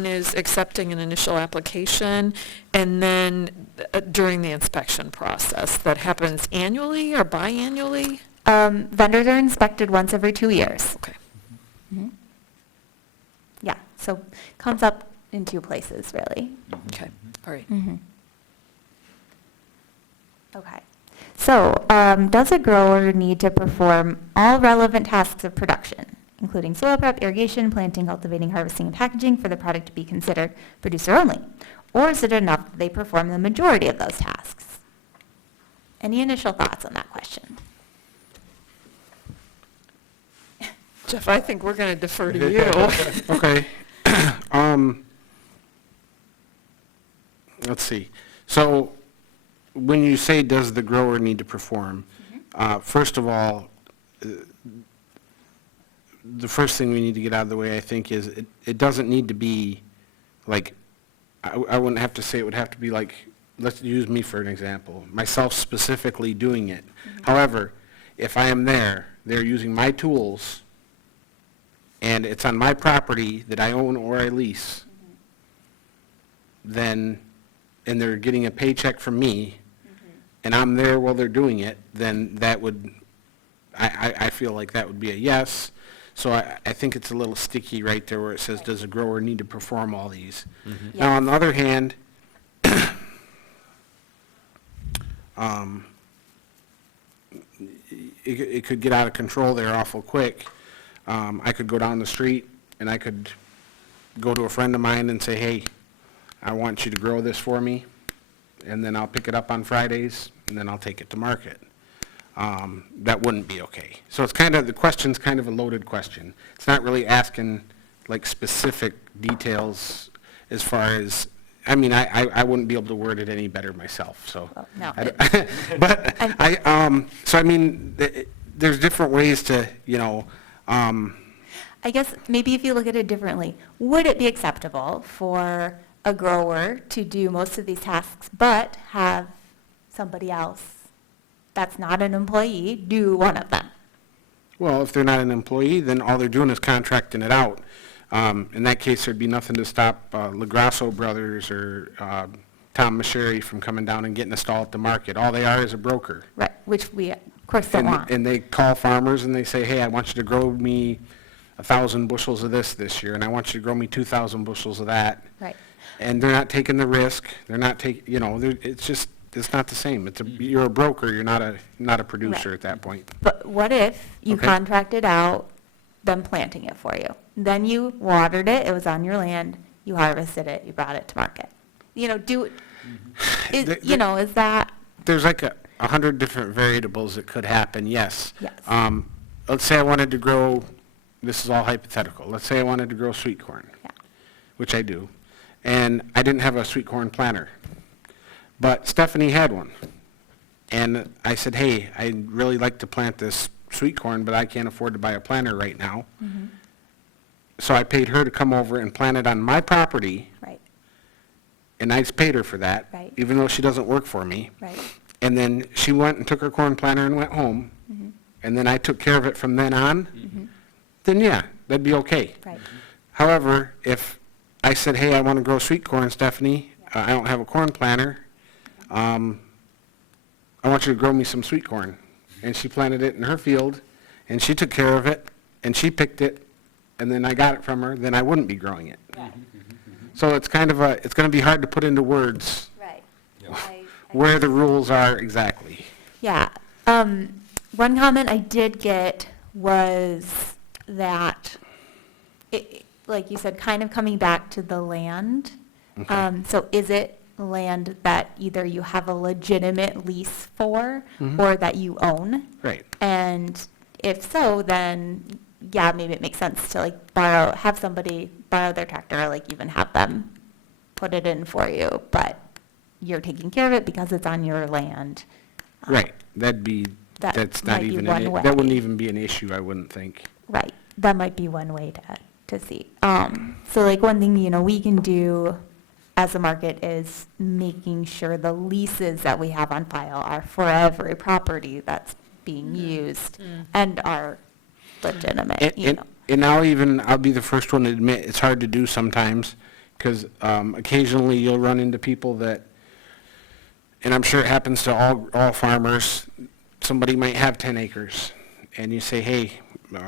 One is accepting an initial application, and then during the inspection process. That happens annually or biannually? Vendors are inspected once every 2 years. Okay. Mhm. Yeah, so comes up in 2 places, really. Okay, all right. Mhm. Okay. So, does a grower need to perform all relevant tasks of production, including soil prep, irrigation, planting, cultivating, harvesting, and packaging for the product to be considered producer only? Or is it enough that they perform the majority of those tasks? Any initial thoughts on that question? Jeff, I think we're going to defer to you. Okay. Let's see. So when you say, does the grower need to perform, first of all, the first thing we need to get out of the way, I think, is it doesn't need to be like, I wouldn't have to say it would have to be like, let's use me for an example, myself specifically doing it. However, if I am there, they're using my tools, and it's on my property that I own or I lease, then, and they're getting a paycheck from me, and I'm there while they're doing it, then that would, I feel like that would be a yes. So I think it's a little sticky right there where it says, does a grower need to perform all these? Now, on the other hand, it could get out of control there awful quick. I could go down the street and I could go to a friend of mine and say, hey, I want you to grow this for me, and then I'll pick it up on Fridays, and then I'll take it to market. That wouldn't be okay. So it's kind of, the question's kind of a loaded question. It's not really asking like specific details as far as, I mean, I wouldn't be able to word it any better myself, so. Well, no. But so I mean, there's different ways to, you know, I guess maybe if you look at it differently, would it be acceptable for a grower to do most of these tasks but have somebody else that's not an employee do one of them? well, if they're not an employee, then all they're doing is contracting it out. In that case, there'd be nothing to stop LaGrasso Brothers or Tom Masheri from coming down and getting a stall at the market. All they are is a broker. Right, which we, of course, don't want. And they call farmers and they say, hey, I want you to grow me 1,000 bushels of this year, and I want you to grow me 2,000 bushels of that. Right. And they're not taking the risk. They're not taking, you know, it's just, it's not the same. It's you're a broker. You're not a producer Right. at that point. But what if you Okay. contracted out them planting it for you? Then you watered it, it was on your land, you harvested it, you brought it to market. You know, is that, There's like 100 different variables that could happen, yes. Yes. Let's say I wanted to grow, this is all hypothetical, let's say I wanted to grow sweet corn, yeah, which I do, and I didn't have a sweet corn planter. But Stephanie had one. And I said, hey, I'd really like to plant this sweet corn, but I can't afford to buy a planter right now. Mm-hmm. So I paid her to come over and plant it on my property, right, and I paid her for that, Right. even though she doesn't work for me. right, And then she went and took her corn planter and went home, mm-hmm, and then I took care of it from then on, mm-hmm, then yeah, that'd be okay. right, However, if I said, hey, I want to grow sweet corn, Stephanie, I don't have a corn planter, I want you to grow me some sweet corn. And she planted it in her field, and she took care of it, and she picked it, and then I got it from her, then I wouldn't be growing it. right, So it's kind of it's going to be hard to put into words right. where the rules are exactly. Yeah. One comment I did get was that, like you said, kind of coming back to the land. Okay. So is it land that either you have a legitimate lease for Mhm. or that you own? Right. And if so, then yeah, maybe it makes sense to like have somebody borrow their tractor, or like even have them put it in for you, but you're taking care of it because it's on your land. Right. That's not might be even, one way. that wouldn't even be an issue, I wouldn't think. Right, that might be one way to see. So like one thing, we can do as a market is making sure the leases that we have on file are for every property that's being used and are legitimate, And I'll be the first one to admit, it's hard to do sometimes. because occasionally you'll run into people that, and I'm sure it happens to all farmers, somebody might have 10 acres, and you say, hey,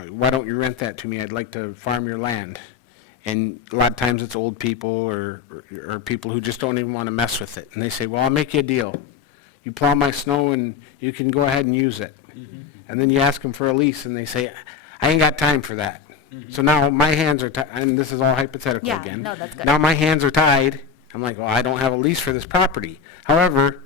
why don't you rent that to me? I'd like to farm your land. And a lot of times it's old people or people who just don't even want to mess with it. And they say, well, I'll make you a deal. You plow my snow and you can go ahead and use it. And then you ask them for a lease and they say, I ain't got time for that. So now my hands are tied, and this is all hypothetical Yeah, again. no, that's good. Now my hands are tied. I'm like, well, I don't have a lease for this property. However,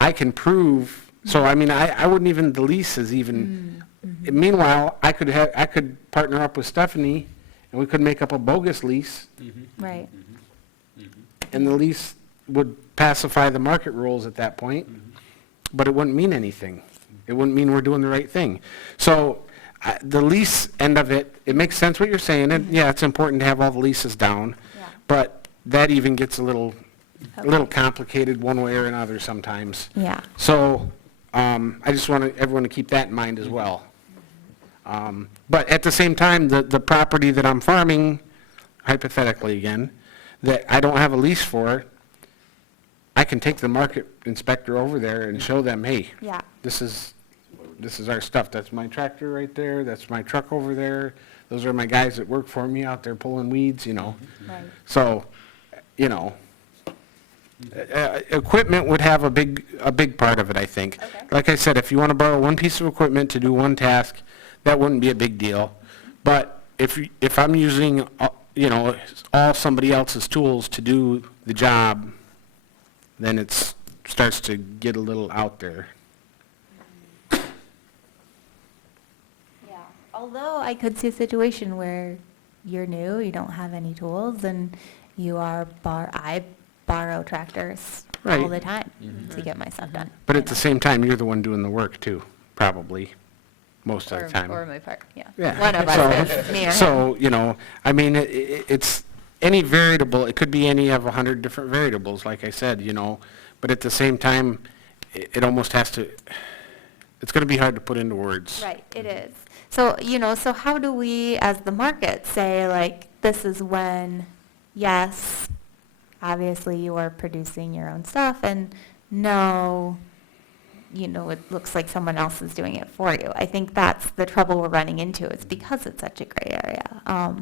I can prove, so I mean, I wouldn't even, the lease is even, meanwhile, I could partner up with Stephanie and we could make up a bogus lease Right. and the lease would pacify the market rules at that point, but it wouldn't mean anything. It wouldn't mean we're doing the right thing. So the lease end of it, it makes sense what you're saying, and yeah, it's important to have all the leases down, Yeah. but that even gets a little complicated one way or another sometimes. Yeah. So I just want everyone to keep that in mind as well. But at the same time, the property that I'm farming, hypothetically again, that I don't have a lease for, I can take the market inspector over there and show them, hey, Yeah. this is our stuff. That's my tractor right there. That's my truck over there. Those are my guys that work for me out there pulling weeds, you know. Right. So, you know, equipment would have a big part of it, I think. Okay. Like I said, if you want to borrow one piece of equipment to do one task, that wouldn't be a big deal. But if I'm using, you know, all somebody else's tools to do the job, then it starts to get a little out there. Yeah, although I could see a situation where you're new, you don't have any tools, and you are I borrow tractors all Right. the time to get my stuff done. But you at the know. same time, you're the one doing the work too, probably, most of the time. Or my part, yeah. Yeah. One of us is, me or him. So, you know, I mean, it's any variable, it could be any of 100 different variables, like I said, you know, but at the same time, it almost has to, it's going to be hard to put into words. Right, it is. So, you know, so how do we, as the market, say, like, this is when, yes, obviously you are producing your own stuff, and no, you know, it looks like someone else is doing it for you. I think that's the trouble we're running into. It's because it's such a gray area.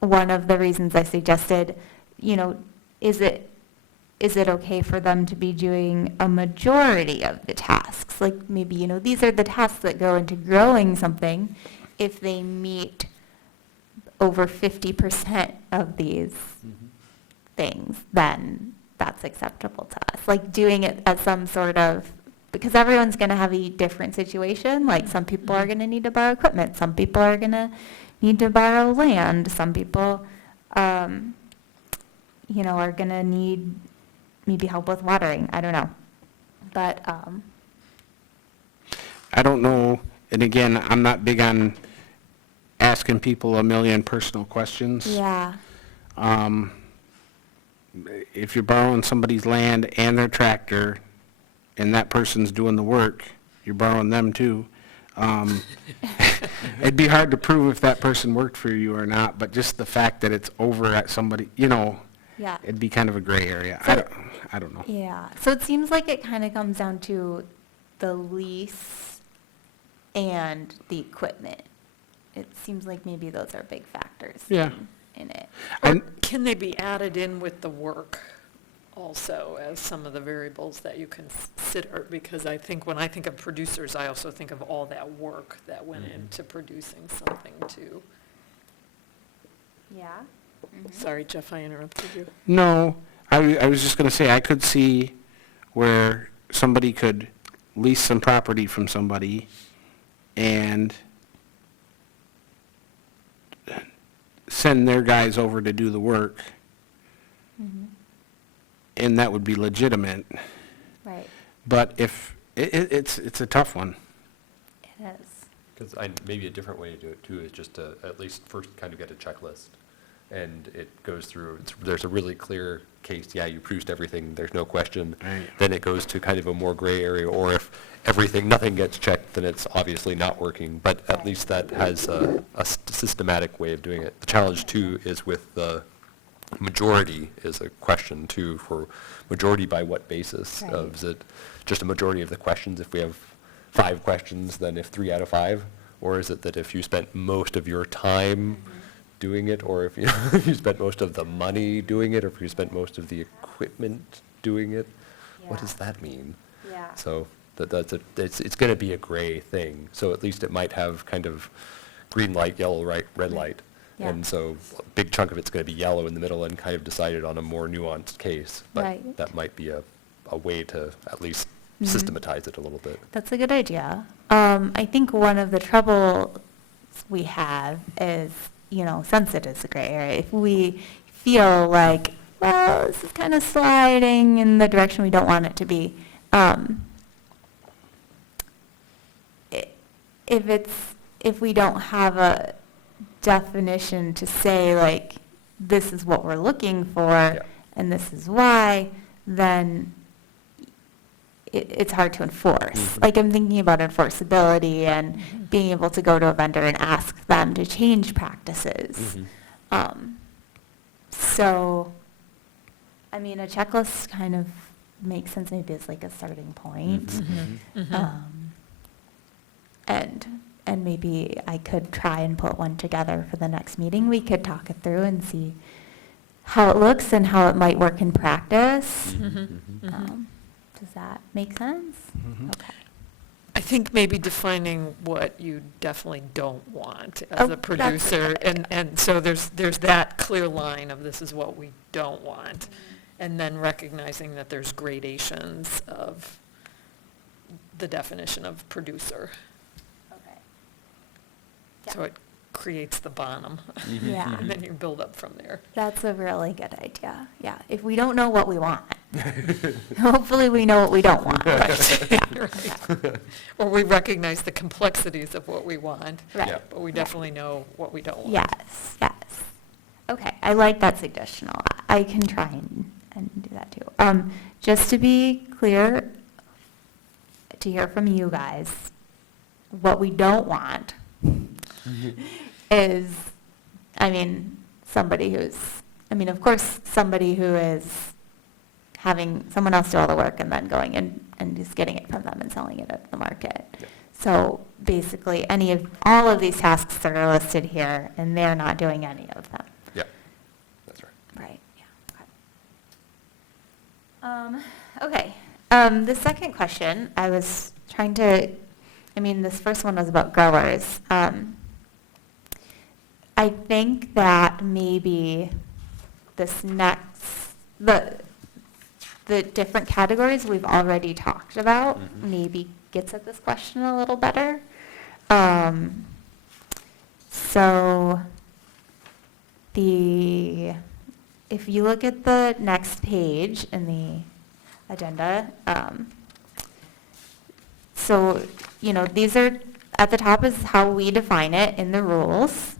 One of the reasons I suggested, you know, is it okay for them to be doing a majority of the tasks? Like maybe, you know, these are the tasks that go into growing something. If they meet over 50% of these things, then that's acceptable to us. Like doing it as some sort of, because everyone's going to have a different situation. Like some people are going to need to borrow equipment. Some people are going to need to borrow land. Some people, you know, are going to need maybe help with watering. I don't know. But, I don't know, and again, I'm not big on asking people a million personal questions. yeah, If you're borrowing somebody's land and their tractor, and that person's doing the work, you're borrowing them too. It'd be hard to prove if that person worked for you or not, but just the fact that it's over at somebody, you know, yeah. it'd be kind of a gray area. So- I don't know. Yeah, so it seems like it kind of comes down to the lease and the equipment. It seems like maybe those are big factors Yeah. in it. Or And- can they be added in with the work also as some of the variables that you consider? Because I think when I think of producers, I also think of all that work that went into producing something too. Yeah? Sorry, Jeff, I interrupted you. No, I was just going to say, I could see where somebody could lease some property from somebody and send their guys over to do the work, and that would be legitimate. Right, But if, it's a tough one. it is. Because maybe a different way to do it too is just to at least first kind of get a checklist. And it goes through, there's a really clear case, yeah, you produced everything, there's no question. Right. Then it goes to kind of a more gray area, or if nothing gets checked, then it's obviously not working. But at least that has a systematic way of doing it. The challenge too is with the majority is a question too, for majority by what basis? Right. Is it just a majority of the questions? If we have 5 questions, then if 3 out of 5? Or is it that if you spent most of your time doing it, or if you, if you spent most of the money doing it, or if you spent most of the equipment doing it? What does Yeah. that mean? Yeah. So it's going to be a gray thing. So at least it might have kind of green light, yellow light, red light. Yeah. And so a big chunk of it's going to be yellow in the middle and kind of decided on a more nuanced case. But Right. that might be a way to at least Mhm. systematize it a little bit. That's a good idea. I think one of the troubles we have is, since it is a gray area, if we feel like, well, this is kind of sliding in the direction we don't want it to be, if we don't have a definition to say, like, this is what we're looking for, and this is why, then it's hard to enforce. Mhm. Like, I'm thinking about enforceability and being able to go to a vendor and ask them to change practices. Mhm. So, I mean, a checklist kind of makes sense maybe as like a starting point. Mhm. Mhm. And maybe I could try and put one together for the next meeting. We could talk it through and see how it looks and how it might work in practice. Mhm. Mhm. Mhm. Does that make sense? Mhm. Okay. I think maybe defining what you definitely don't want Oh, as a that's a producer, good and, idea. and so there's that clear line of this is what we don't want, and then recognizing that there's gradations of the definition of producer. Okay. So it creates the bottom, Mhm. Yeah. and then you build up from there. That's a really good idea. Yeah. If we don't know what we want, hopefully we know what we don't want. Right. Yeah. Right. Or we recognize the complexities of what we want, Right. Yeah. but we definitely know what we don't want. Yes, yes. Okay, I like that suggestion a lot. I can try and do that too. Just to be clear, to hear from you guys, what we don't want is, of course, somebody who is having someone else do all the work and then going in and just getting it from them and selling it at the market. Yeah. So basically, all of these tasks that are listed here, and they're not doing any of them. Yeah, that's right. Right, yeah. Okay, the second question, I was trying to, this first one was about growers. I think that maybe this next, the different categories we've already talked about Mhm. maybe gets at this question a little better. So if you look at the next page in the agenda, these are, at the top is how we define it in the rules.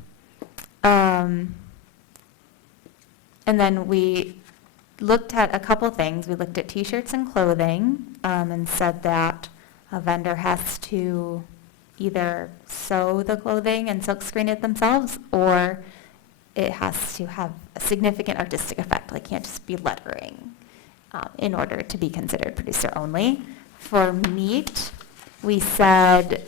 And then we looked at a couple things. We looked at T-shirts and clothing, and said that a vendor has to either sew the clothing and silk screen it themselves, or it has to have a significant artistic effect, like can't just be lettering, in order to be considered producer only. For meat, we said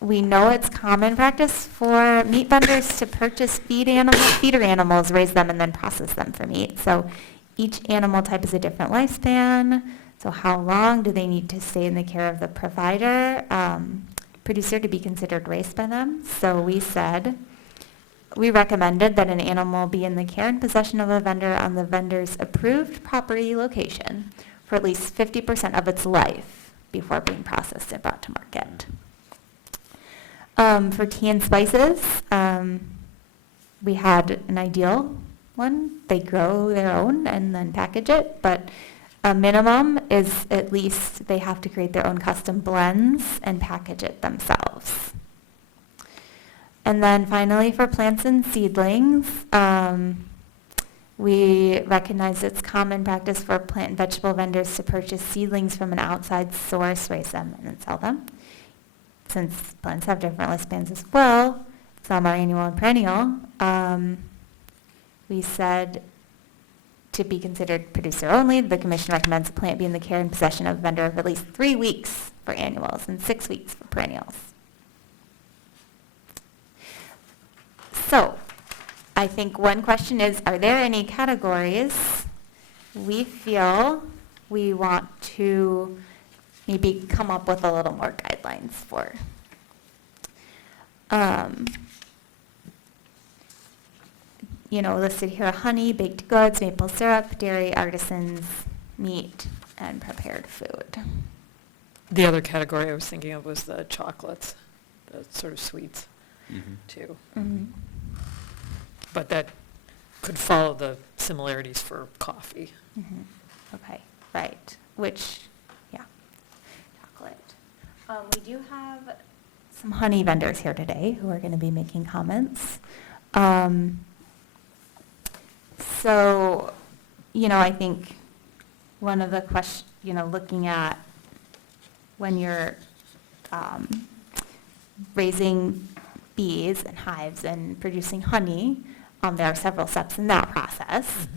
we know it's common practice for meat vendors to purchase feeder animals, raise them, and then process them for meat. So each animal type is a different lifespan. So how long do they need to stay in the care of the producer to be considered raised by them? So we recommended that an animal be in the care and possession of a vendor on the vendor's approved property location for at least 50% of its life before being processed and brought to market. For tea and spices, we had an ideal one. They grow their own and then package it, but a minimum is at least they have to create their own custom blends and package it themselves. And then finally, for plants and seedlings, we recognize it's common practice for plant and vegetable vendors to purchase seedlings from an outside source, raise them, and then sell them. Since plants have different lifespans as well, some are annual and perennial, we said to be considered producer only, the commission recommends the plant be in the care and possession of a vendor of at least 3 weeks for annuals and 6 weeks for perennials. So, I think one question is, are there any categories we feel we want to maybe come up with a little more guidelines for? Listed here, honey, baked goods, maple syrup, dairy, artisans, meat, and prepared food. The other category I was thinking of was the chocolates, the sort of sweets, too. Mm-hmm. But that could follow the similarities for coffee. Mhm. Okay, right, which, yeah, chocolate. We do have some honey vendors here today who are going to be making comments. So, I think one of the looking at when you're raising bees and hives and producing honey, there are several steps in that process.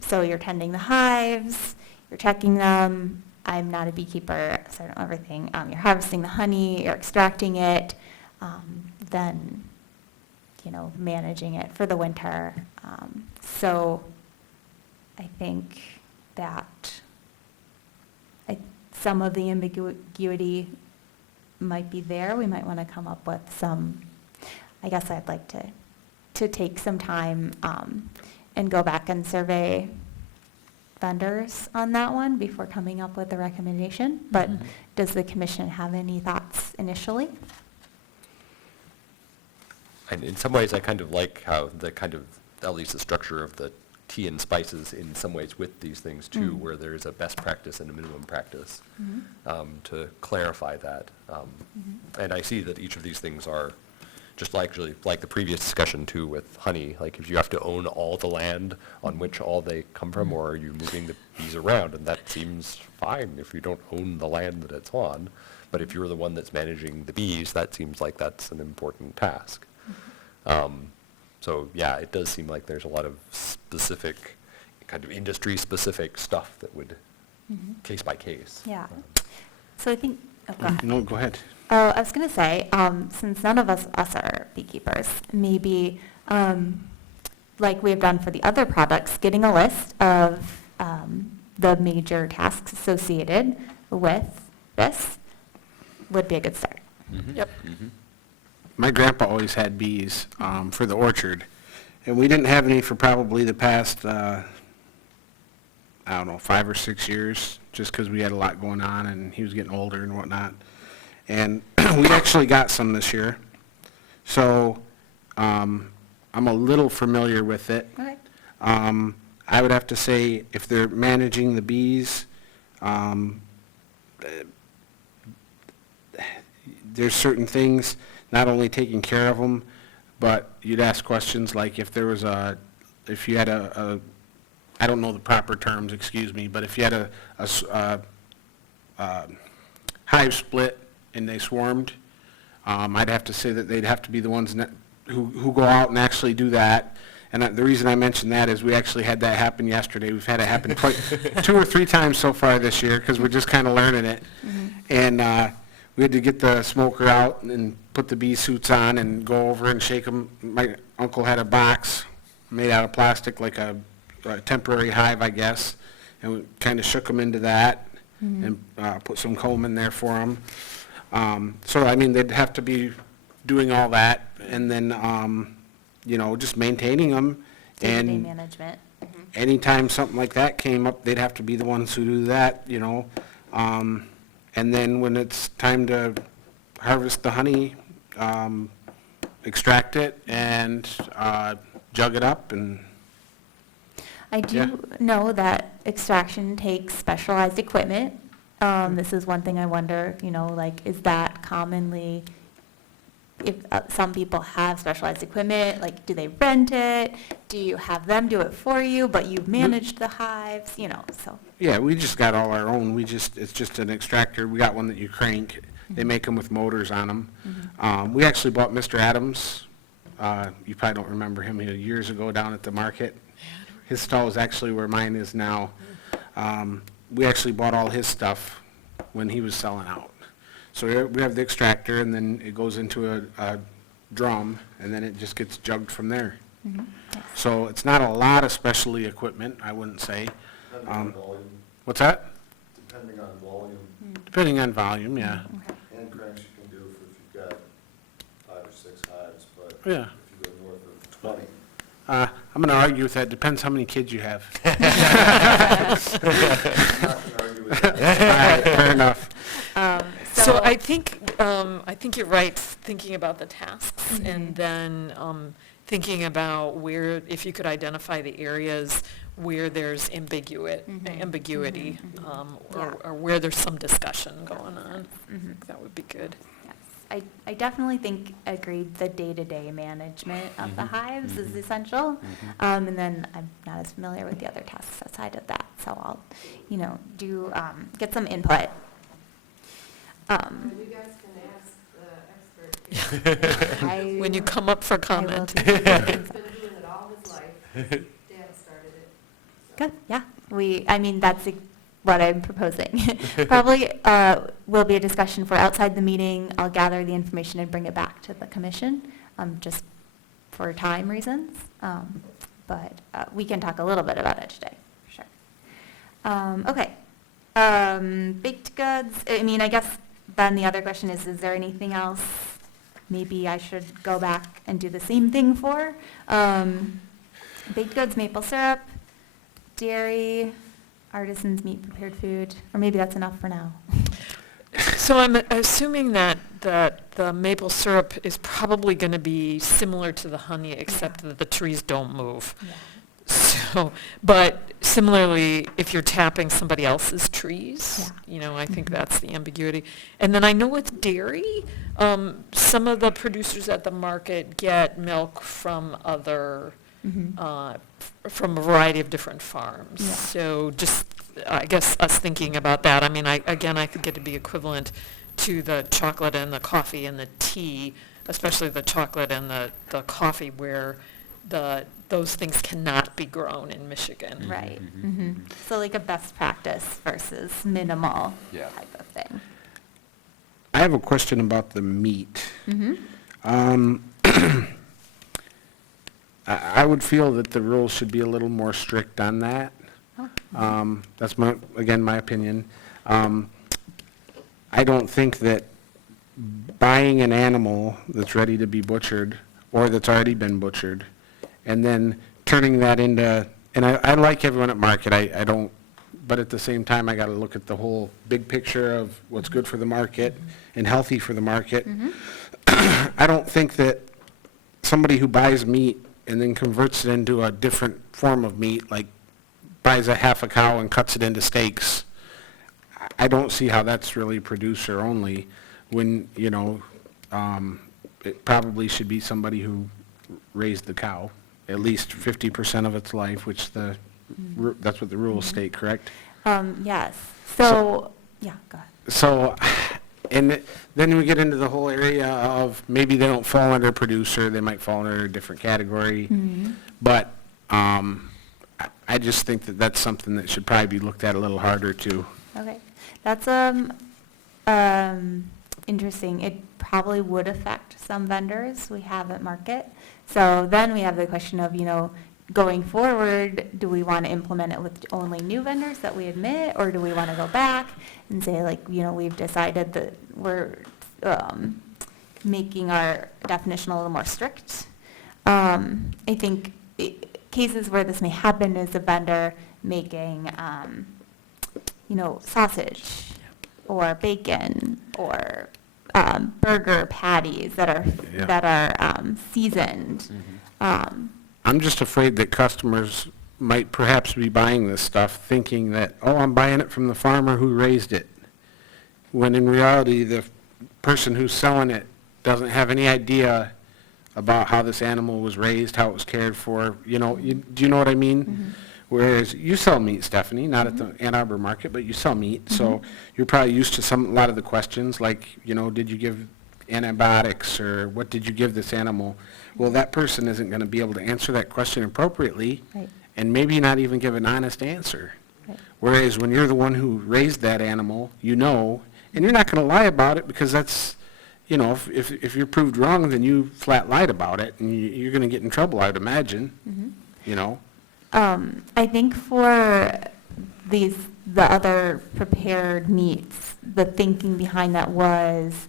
So you're tending the hives, you're checking them. I'm not a beekeeper, so I don't know everything. You're harvesting the honey, you're extracting it, then, managing it for the winter. So I think that some of the ambiguity might be there. We might want to come up with some, I guess I'd like to take some time and go back and survey vendors on that one before coming up with a recommendation. But does the commission have any thoughts initially? And in some ways, I kind of like how at least the structure of the tea and spices in some ways with these things too, where there's a best practice and a minimum practice to clarify that. And I see that each of these things are just like the previous discussion too with honey, like if you have to own all the land on which all they come from, or are you moving the bees around, and that seems fine if you don't own the land that it's on. But if you're the one that's managing the bees, that seems like that's an important task. So yeah, it does seem like there's a lot of specific, kind of industry-specific stuff that would, case by case. Yeah. So I think, go ahead. No, go ahead. Oh, I was going to say, since none of us are beekeepers, maybe, like we have done for the other products, getting a list of the major tasks associated with this would be a good start. Yep. My grandpa always had bees for the orchard, and we didn't have any for probably the past, 5 or 6 years, just because we had a lot going on, and he was getting older and whatnot. And we actually got some this year, so I'm a little familiar with it. Okay. I would have to say, if they're managing the bees, there's certain things, not only taking care of them, but you'd ask questions like if there was if you had I don't know the proper terms, excuse me, but if you had a hive split and they swarmed, I'd have to say that they'd have to be the ones who go out and actually do that. And the reason I mention that is we actually had that happen yesterday. We've had it happen 2 or 3 times so far this year, because we're just kind of learning it. And we had to get the smoker out and put the bee suits on and go over and shake them. My uncle had a box made out of plastic, like a temporary hive, I guess, and we kind of shook them into that and put some comb in there for them. So, I mean, they'd have to be doing all that, and then, just maintaining them. Day-to-day And management. anytime something like that came up, they'd have to be the ones who do that, And then when it's time to harvest the honey, extract it and jug it up and, I do Yeah. know that extraction takes specialized equipment. This is one thing I wonder, is that commonly, if some people have specialized equipment, like, do they rent it? Do you have them do it for you, but you've managed the hives, so. yeah, we just got all our own. It's just an extractor. We got one that you crank. They make them with motors on them. We actually bought Mr. Adams. You probably don't remember him, years ago down at the market. His stall is actually where mine is now. We actually bought all his stuff when he was selling out. So we have the extractor, and then it goes into a drum, and then it just gets jugged from there. So it's not a lot of specialty equipment, I wouldn't say. Depending on volume, What's that? depending on volume, Depending on volume, yeah. hand cranks you can do for if you've got 5 or 6 hives, but Yeah. if you go north of 20, I'm going to argue with that. Depends how many kids you have. I'm not gonna argue with that. All right, fair enough. So I think you're right, thinking about the tasks, and then thinking about where, if you could identify the areas where there's ambiguity, or where there's some discussion going on. That would be good. Yes, I definitely agreed the day-to-day management of the hives is essential. And then I'm not as familiar with the other tasks outside of that, so I'll, get some input. You guys can ask the expert. When you come up for I will comment. do that. He's been doing it all his life. Dad started it. Good, yeah. That's what I'm proposing. Probably will be a discussion for outside the meeting. I'll gather the information and bring it back to the commission, just for time reasons. But we can talk a little bit about it today, for sure. Okay. Baked goods, I guess then the other question is there anything else maybe I should go back and do the same thing for? Baked goods, maple syrup, dairy, artisans, meat, prepared food, or maybe that's enough for now. So I'm assuming that the maple syrup is probably going to be similar to the honey, except that the trees don't move. So, but similarly, if you're tapping somebody else's trees, I think that's the ambiguity. And then I know with dairy, some of the producers at the market get milk from other, from a variety of different farms. Yeah. So just, I guess, us thinking about that. I think it'd be equivalent to the chocolate and the coffee and the tea, especially the chocolate and the coffee, where those things cannot be grown in Michigan. Right. So like a best practice versus minimal Yeah. type of thing. I have a question about the meat. I would feel that the rules should be a little more strict on that. That's my opinion. I don't think that buying an animal that's ready to be butchered or that's already been butchered and then turning that into, and I like everyone at market, I don't, but at the same time, I got to look at the whole big picture of what's good for the market and healthy for the market. I don't think that somebody who buys meat and then converts it into a different form of meat, like buys a half a cow and cuts it into steaks, I don't see how that's really producer only when, it probably should be somebody who raised the cow at least 50% of its life, which that's what the rules state, correct? Yes. So, yeah, go ahead. So, and then we get into the whole area of maybe they don't fall under producer, they might fall under a different category. But I just think that that's something that should probably be looked at a little harder too. Okay. That's interesting. It probably would affect some vendors we have at market. So then we have the question of, going forward, do we want to implement it with only new vendors that we admit, or do we want to go back and say, we've decided that we're making our definition a little more strict? I think cases where this may happen is a vendor making, sausage or bacon or burger patties that are seasoned. I'm just afraid that customers might perhaps be buying this stuff thinking that, I'm buying it from the farmer who raised it, when in reality, the person who's selling it doesn't have any idea about how this animal was raised, how it was cared for, do you know what I mean? Whereas you sell meat, Stephanie, not at the Ann Arbor market, but you sell meat, so you're probably used to a lot of the questions, like, did you give antibiotics, or what did you give this animal? Well, that person isn't going to be able to answer that question appropriately, Right. and maybe not even give an honest answer. Right. Whereas when you're the one who raised that animal, you know, and you're not going to lie about it because that's, you know, if you're proved wrong, then you flat lied about it, and you're going to get in trouble, I would imagine, you know? I think for the other prepared meats, the thinking behind that was,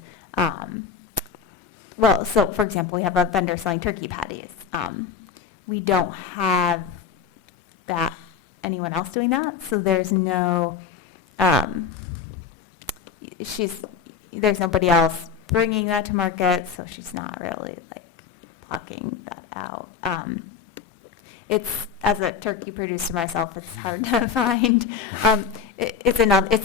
well, so for example, we have a vendor selling turkey patties. We don't have anyone else doing that, so there's no, there's nobody else bringing that to market, so she's not really like blocking that out. It's, as a turkey producer myself, it's hard to find. It's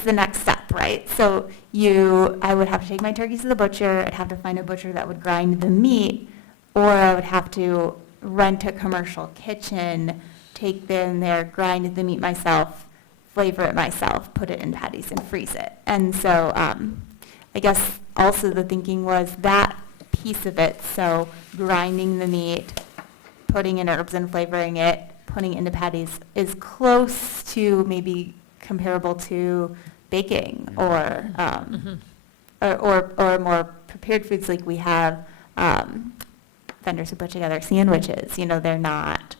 the next step, right? So I would have to take my turkeys to the butcher, I'd have to find a butcher that would grind the meat, or I would have to rent a commercial kitchen, take them there, grind the meat myself, flavor it myself, put it in patties and freeze it. And so I guess also the thinking was that piece of it, so grinding the meat, putting in herbs and flavoring it, putting it into patties is close to maybe comparable to baking or more prepared foods like we have vendors who put together sandwiches. You know, they're not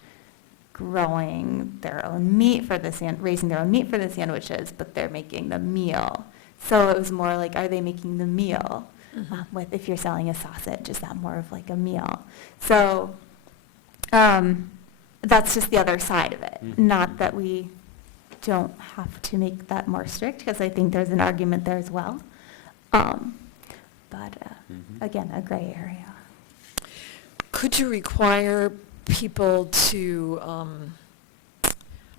growing their own meat for raising their own meat for the sandwiches, but they're making the meal. So it was more like, are they making the meal? If you're selling a sausage, is that more of like a meal? So that's just the other side of it. Not that we don't have to make that more strict, because I think there's an argument there as well. But again, a gray area. Could you require people to,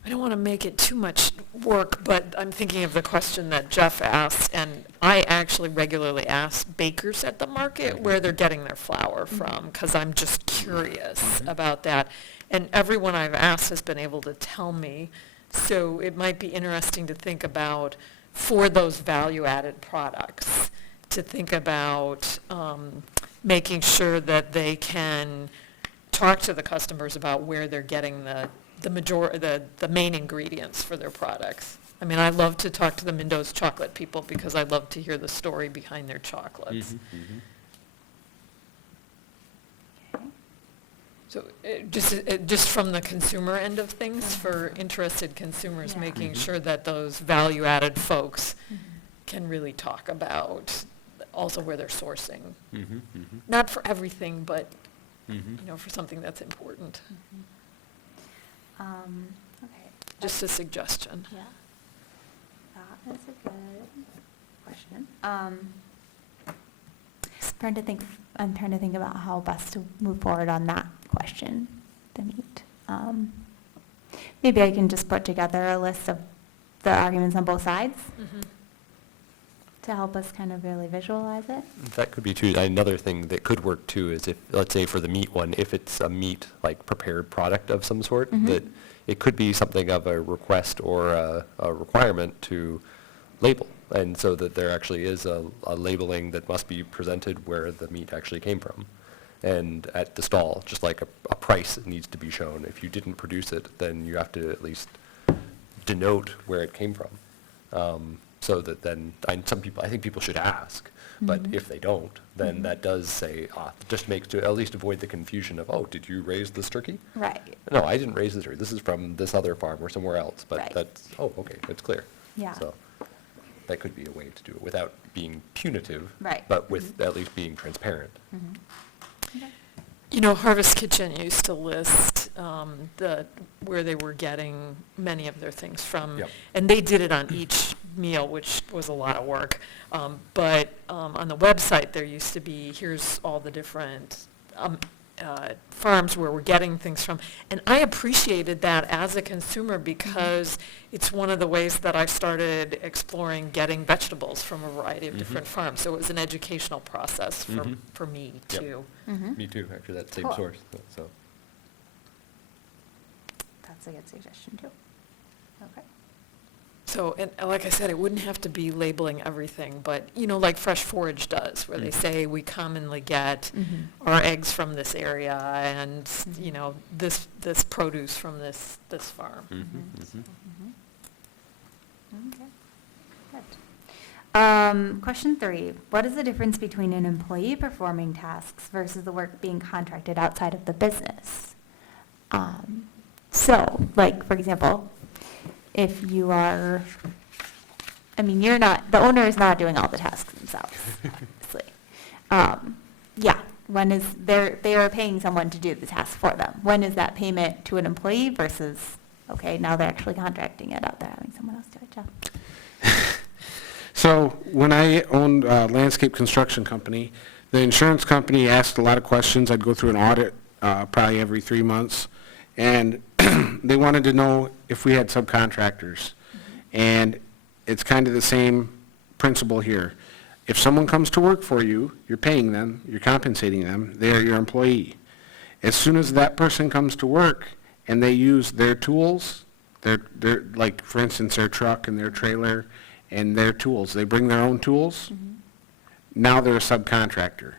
I don't want to make it too much work, but I'm thinking of the question that Jeff asked, and I actually regularly ask bakers at the market where they're getting their flour from, because I'm just curious about that. And everyone I've asked has been able to tell me, so it might be interesting to think about, for those value-added products, to think about making sure that they can talk to the customers about where they're getting the main ingredients for their products. I mean, I love to talk to the Mendoza chocolate people because I love to hear the story behind their chocolates. Okay. So just from the consumer end of things, for interested consumers, Yeah. making sure that those value-added folks can really talk about also where they're sourcing. Not for everything, but you know, for something that's important. Okay. Just a suggestion. Yeah. That is a good question. I'm trying to think about how best to move forward on that question, the meat. Maybe I can just put together a list of the arguments on both sides to help us kind of really visualize it. That could be too. Another thing that could work too is if, let's say for the meat one, if it's a meat like prepared product of some sort, that it could be something of a request or a requirement to label. And so that there actually is a labeling that must be presented where the meat actually came from. And at the stall, just like a price that needs to be shown. If you didn't produce it, then you have to at least denote where it came from. So that then, I think people should ask, but if they don't, then that does say, just makes, to at least avoid the confusion of, oh, did you raise this turkey? Right. No, I didn't raise this turkey. This is from this other farm or somewhere else, but Right. that's, oh, okay, it's clear. Yeah. So that could be a way to do it without being punitive. Right. But with at least being transparent. You know, Harvest Kitchen used to list where they were getting many of their things from. Yep. And they did it on each meal, which was a lot of work. But on the website, there used to be, here's all the different farms where we're getting things from. And I appreciated that as a consumer because it's one of the ways that I started exploring getting vegetables from a variety of different farms. So it was an educational process for me, Yep. too. Me too, actually, that same Cool. source, so. That's a good suggestion, too. Okay. So, and like I said, it wouldn't have to be labeling everything, but, like Fresh Forage does, where they say we commonly get our eggs from this area and, this produce from this farm. Okay. Good. Question 3, what is the difference between an employee performing tasks versus the work being contracted outside of the business? So, like, for example, if you are, the owner is not doing all the tasks themselves, obviously. They are paying someone to do the task for them. When is that payment to an employee versus, okay, now they're actually contracting it out there, having someone else do it, Jeff? So when I owned a landscape construction company, the insurance company asked a lot of questions. I'd go through an audit probably every 3 months, and they wanted to know if we had subcontractors. And it's kind of the same principle here. If someone comes to work for you, you're paying them, you're compensating them, they are your employee. As soon as that person comes to work and they use their tools, their like, for instance, their truck and their trailer and their tools, they bring their own tools, now they're a subcontractor.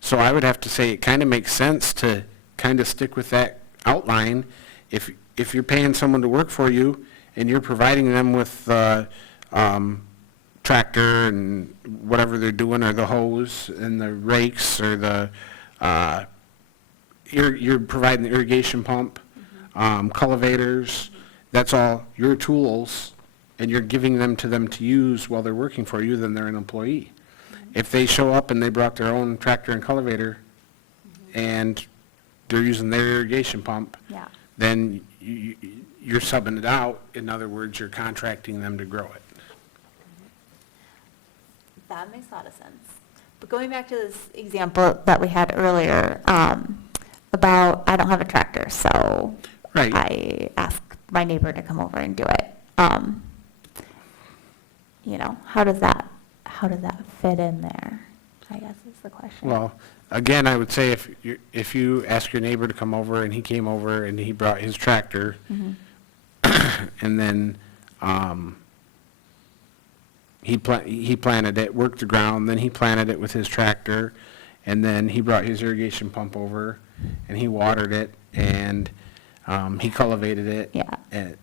So I would have to say it kind of makes sense to kind of stick with that outline. If you're paying someone to work for you and you're providing them with tractor and whatever they're doing, or the hose and the rakes, or the you're providing the irrigation pump, cultivators, that's all your tools, and you're giving them to use while they're working for you, then they're an employee. If they show up and they brought their own tractor and cultivator and they're using their irrigation pump, Yeah. then you're subbing it out. In other words, you're contracting them to grow it. That makes a lot of sense. But going back to this example that we had earlier, about I don't have a tractor, so Right. I ask my neighbor to come over and do it. How does that fit in there? I guess is the question. Well, again, I would say if you ask your neighbor to come over and he came over and he brought his tractor, and then he planted it, worked the ground, then he planted it with his tractor, and then he brought his irrigation pump over and he watered it, and he cultivated it. Yeah. And,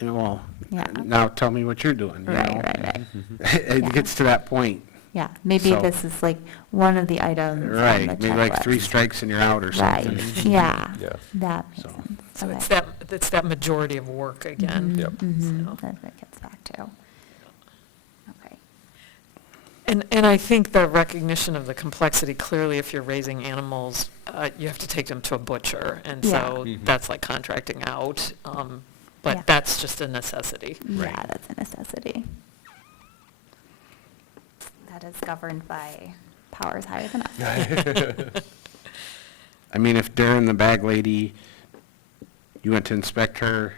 Yeah. now tell me what you're doing, you know? Right. It Yeah. gets to that point. Yeah, maybe So- this is like one of the items on the Right, maybe like 3 checklist. strikes and you're out or something. Right, yeah, Yeah. that makes So- sense. So Okay. it's that majority of work again. Mhm, Yep. mhm, So- That's what it gets back to. Okay. And I think the recognition of the complexity, clearly, if you're raising animals, you have to take them to a butcher, and Yeah. so Mhm. that's like contracting out, Yeah. but that's just a necessity. Yeah, Right. that's a necessity. That is governed by powers higher than us. I mean, if Darren, the bag lady, you went to inspect her,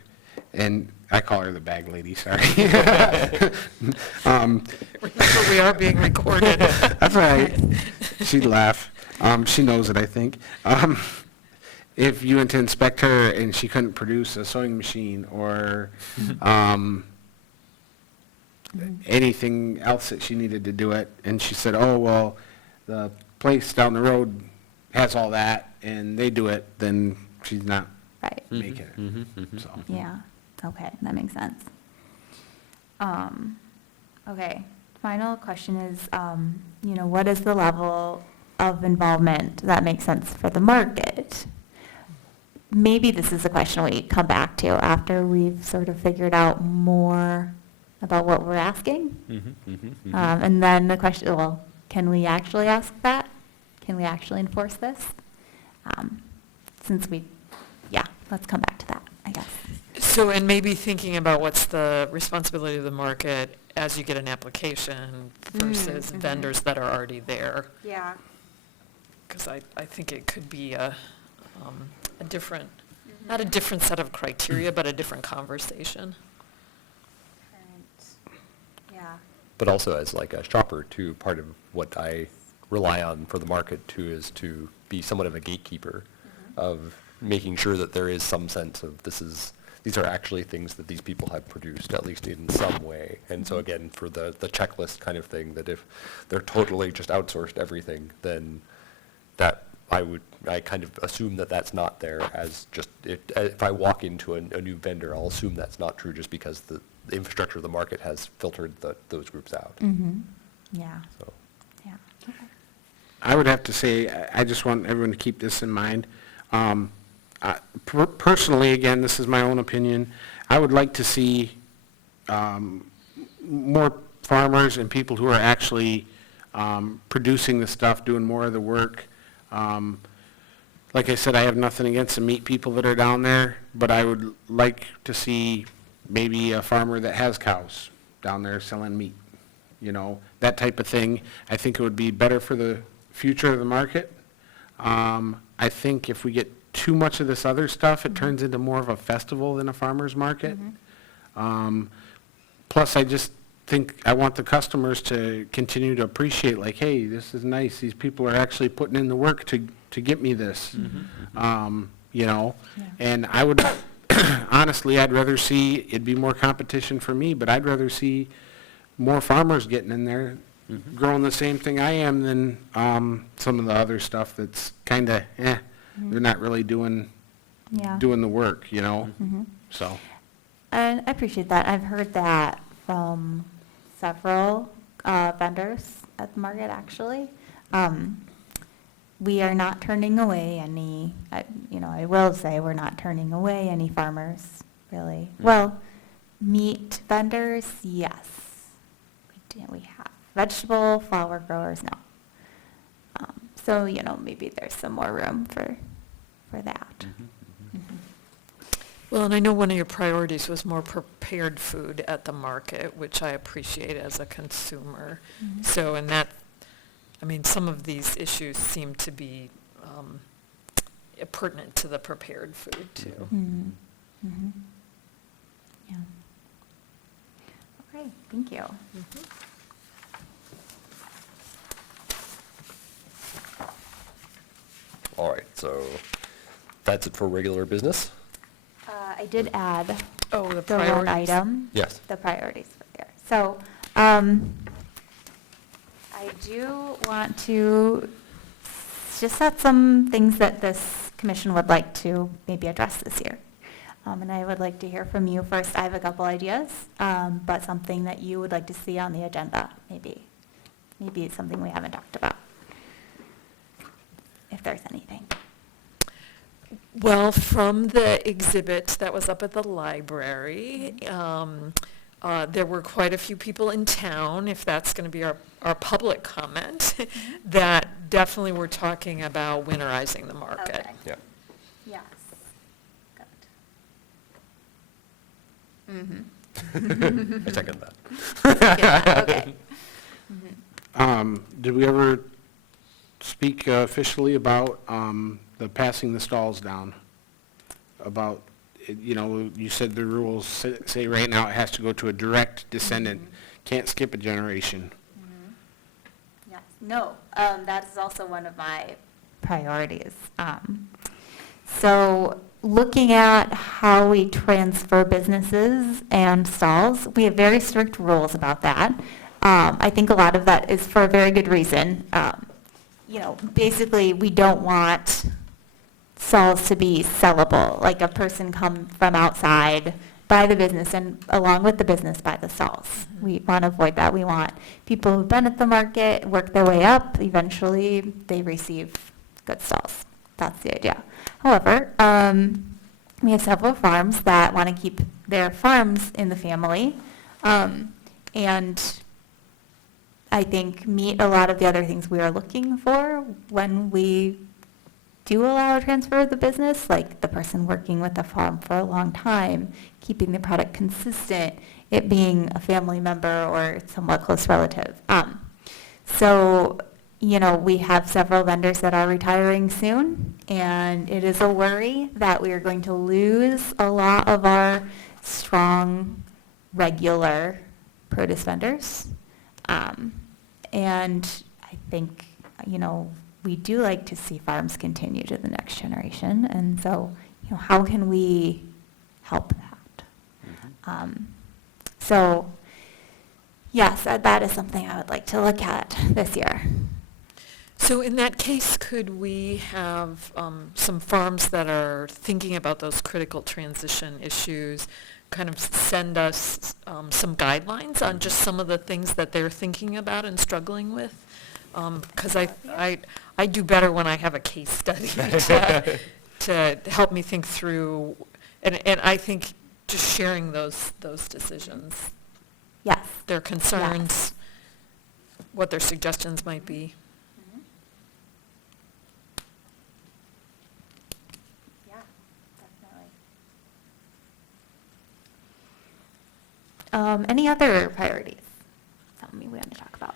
and I call her the bag lady, sorry. Remember, we are being recorded. That's all right. She'd laugh. She knows it, I think. If you went to inspect her and she couldn't produce a sewing machine or anything else that she needed to do it, and she said, oh, well, the place down the road has all that, and they do it, then she's not Right, making it, so. yeah, okay, that makes sense. Okay, final question is, what is the level of involvement that makes sense for the market? Maybe this is a question we come back to after we've sort of figured out more about what we're asking. And then the question, well, can we actually ask that? Can we actually enforce this? Let's come back to that, I guess. So, and maybe thinking about what's the responsibility of the market as you get an application versus vendors that are already there. Yeah. Because I think it could be a different, not a different set of criteria, but a different conversation. Yeah. But also as like a shopper too, part of what I rely on for the market too is to be somewhat of a gatekeeper of making sure that there is some sense of this is these are actually things that these people have produced, at least in some way. And so again, for the checklist kind of thing, that if they're totally just outsourced everything, then that I kind of assume that that's not there as just, if I walk into a new vendor, I'll assume that's not true just because the infrastructure of the market has filtered those groups out. Mm-hmm. Yeah, So, yeah. Okay. I would have to say, I just want everyone to keep this in mind. Personally, again, this is my own opinion, I would like to see more farmers and people who are actually producing the stuff, doing more of the work. Like I said, I have nothing against the meat people that are down there, but I would like to see maybe a farmer that has cows down there selling meat, you know, that type of thing. I think it would be better for the future of the market. I think if we get too much of this other stuff, it turns into more of a festival than a farmer's market. Plus, I just think I want the customers to continue to appreciate, like, hey, this is nice, these people are actually putting in the work to get me this, you know? Yeah. And I would, honestly, I'd rather see, it'd be more competition for me, but I'd rather see more farmers getting in there, growing the same thing I am than some of the other stuff that's kind of, they're not really doing Yeah. the work, you know? Mhm. So, And I appreciate that. I've heard that from several vendors at the market, actually. We are not turning away any, I will say, we're not turning away any farmers, really. Well, meat vendors, yes. We have. Vegetable, flower growers, no. So, maybe there's some more room for that. Well, and I know one of your priorities was more prepared food at the market, which I appreciate as a consumer. Mhm. So, some of these issues seem to be pertinent to the prepared food, too. Mhm. Mhm. Yeah. Okay, thank you. all right, so that's it for regular business? I did add Oh, the the one priorities. item. Yes. The priorities were there. So, I do want to just set some things that this commission would like to maybe address this year. And I would like to hear from you first. I have a couple ideas, but something that you would like to see on the agenda, maybe. Maybe it's something we haven't talked about, if there's anything. Well, from the exhibit that was up at the library, there were quite a few people in town, if that's going to be our public comment, that definitely were talking about winterizing the market. Okay. Yeah. Yes. Good. Mm-hmm. I second that. Okay. did we ever speak officially about the passing the stalls down? About, you said the rules say right now it has to go to a direct descendant, can't skip a generation. Yes, no, that is also one of my priorities. So looking at how we transfer businesses and stalls, we have very strict rules about that. I think a lot of that is for a very good reason. Basically, we don't want stalls to be sellable, like a person come from outside, buy the business, and along with the business, buy the stalls. We want to avoid that. We want people who've been at the market, work their way up, eventually they receive good stalls. That's the idea. However, we have several farms that want to keep their farms in the family, and I think meet a lot of the other things we are looking for when we do allow a transfer of the business, like the person working with the farm for a long time, keeping the product consistent, it being a family member or somewhat close relative. So, we have several vendors that are retiring soon, and it is a worry that we are going to lose a lot of our strong, regular produce vendors. And I think, we do like to see farms continue to the next generation, and so, how can we help that? So, yes, that is something I would like to look at this year. So in that case, could we have some farms that are thinking about those critical transition issues kind of send us some guidelines on just some of the things that they're thinking about and struggling with? Because I do better when I have a case study to help me think through, and I think just sharing those decisions, Yes. their concerns, what their suggestions might be. Yeah, definitely. Any other priorities? Something we want to talk about?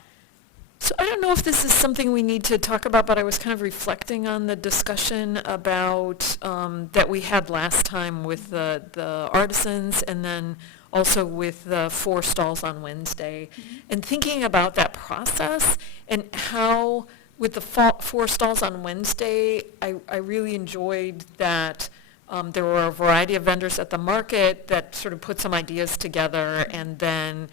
So I don't know if this is something we need to talk about, but I was kind of reflecting on the discussion about, that we had last time with the artisans and then also with the 4 stalls on Wednesday. And thinking about that process and how with the 4 stalls on Wednesday, I really enjoyed that there were a variety of vendors at the market that sort of put some ideas together and then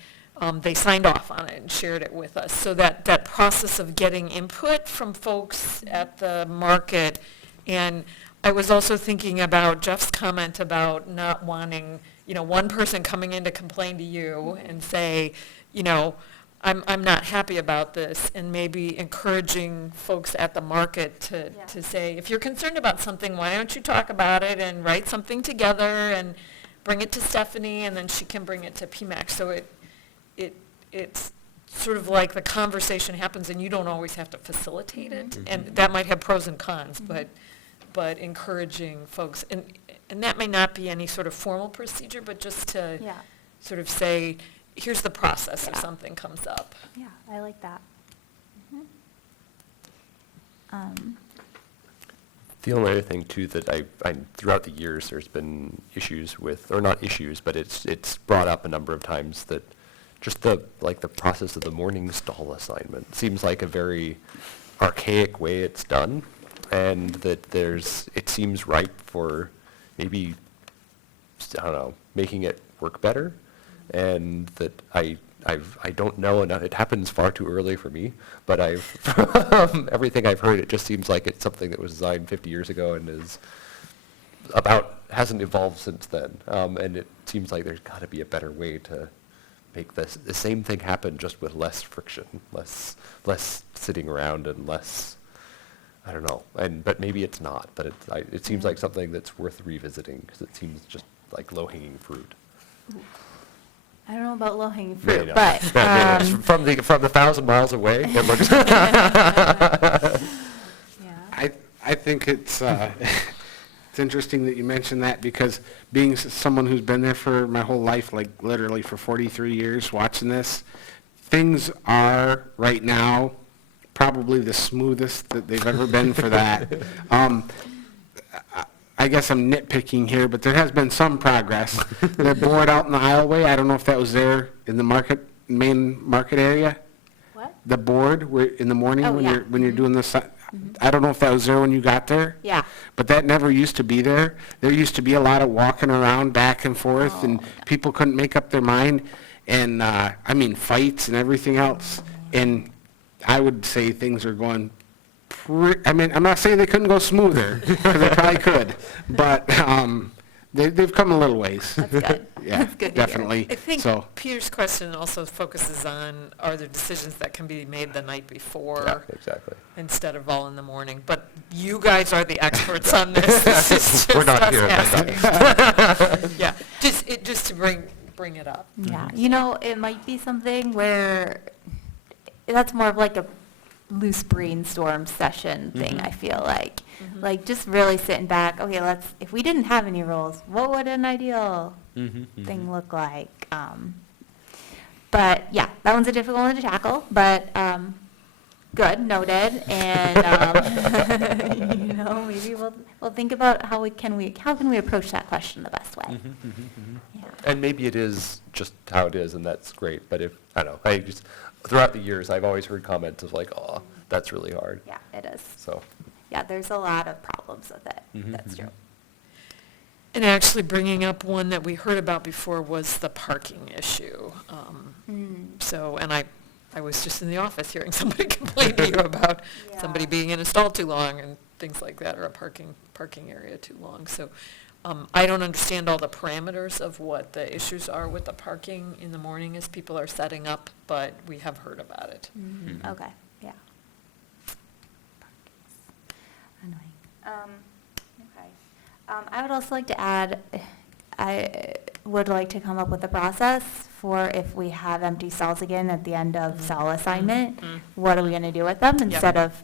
they signed off on it and shared it with us. So that process of getting input from folks at the market. And I was also thinking about Jeff's comment about not wanting, one person coming in to complain to you and say, I'm not happy about this, and maybe encouraging folks at the market to say, if you're concerned about something, why don't you talk about it and write something together and bring it to Stephanie, and then she can bring it to PMAC. So it's sort of like the conversation happens and you don't always have to facilitate it. And that might have pros and cons, but encouraging folks, and that may not be any sort of formal procedure, but just to Yeah. sort of say, here's the process if Yeah. something comes up. Yeah, I like that. The only other thing too that I throughout the years there's been issues with, or not issues, but it's brought up a number of times that just the process of the morning stall assignment seems like a very archaic way it's done, and that it seems ripe for maybe, I don't know, making it work better, and that I don't know enough. It happens far too early for me, but everything I've heard, it just seems like it's something that was designed 50 years ago and hasn't evolved since then. And it seems like there's got to be a better way to make the same thing happen, just with less friction, less sitting around, and less, I don't know. But maybe it's not. But it seems like something that's worth revisiting, because it seems just like low-hanging fruit. I don't know about low-hanging Maybe fruit, not. but, From the 1,000 miles away, it looks. yeah. I think it's it's interesting that you mentioned that, because being someone who's been there for my whole life, like literally for 43 years watching this, things are right now probably the smoothest that they've ever been for that. I guess I'm nitpicking here, but there has been some progress. The board out in the aisleway, I don't know if that was there in the main market area. What? The board in the morning Oh, when yeah. you're doing the I don't know if that was there when you got there. Yeah. But that never used to be there. There used to be a lot of walking around back and forth, and people couldn't make up their mind, and fights and everything else. And I would say things are going. I'm not saying they couldn't go smoother, because they probably could, but they've come a little ways. That's good. Yeah, That's good to hear. definitely. I think So, Peter's question also focuses on, are there decisions that can be made the night before? Yeah, exactly. Instead of all in the morning, but you guys are the experts on this. This is just We're not us here at asking. Yeah, just to bring it up. Yeah, it might be something where that's more of like a loose brainstorm session thing, I feel like. Like just really sitting back, okay, if we didn't have any rules, what would an ideal thing look like? But yeah, that one's a difficult one to tackle, but good, noted, and maybe we'll think about how can we approach that question the best way. Yeah. And maybe it is just how it is, and that's great. But I don't know, throughout the years, I've always heard comments of like, oh, that's really hard. Yeah, it is. So. Yeah, there's a lot of problems with it. That's true. And actually bringing up one that we heard about before was the parking issue. So, and I was just in the office hearing somebody complain to you about somebody Yeah. being in a stall too long and things like that, or a parking area too long. So I don't understand all the parameters of what the issues are with the parking in the morning as people are setting up, but we have heard about it. Okay, yeah. Annoying. Okay. I would also like to add, I would like to come up with a process for if we have empty stalls again at the end of stall assignment, what are we gonna do with them instead of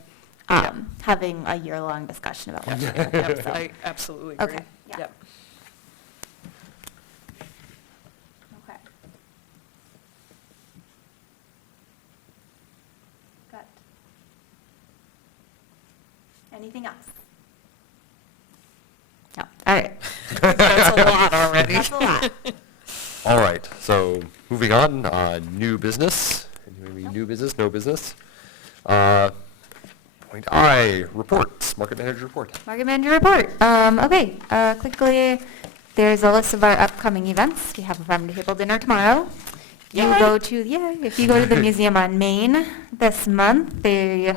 Yep. having a year-long discussion about what to do with them, Yep, so. I absolutely agree. Okay, yeah. Yep. Okay. Good. Anything else? No, all right. That's a lot already. That's a lot. All right, so moving on, new business. Maybe new business, no business. Point I, reports, market manager report. Market manager report. Okay, quickly, there's a list of our upcoming events. We have a farm to table dinner tomorrow. If you go to the museum on Main this month, the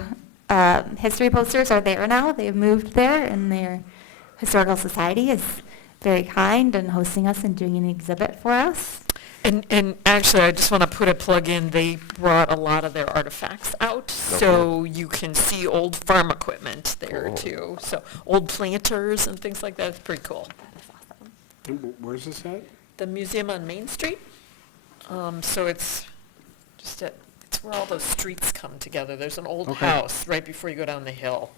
history posters are there now. They've moved there, and their historical society is very kind and hosting us and doing an exhibit for us. And actually, I just want to put a plug in, they brought a lot of their artifacts out, so you can see old farm equipment there Cool. too. So old planters and things like that, it's pretty cool. That is awesome. And where's this at? The museum on Main Street, so it's just it's where all those streets come together. There's an old Okay. house right before you go down the hill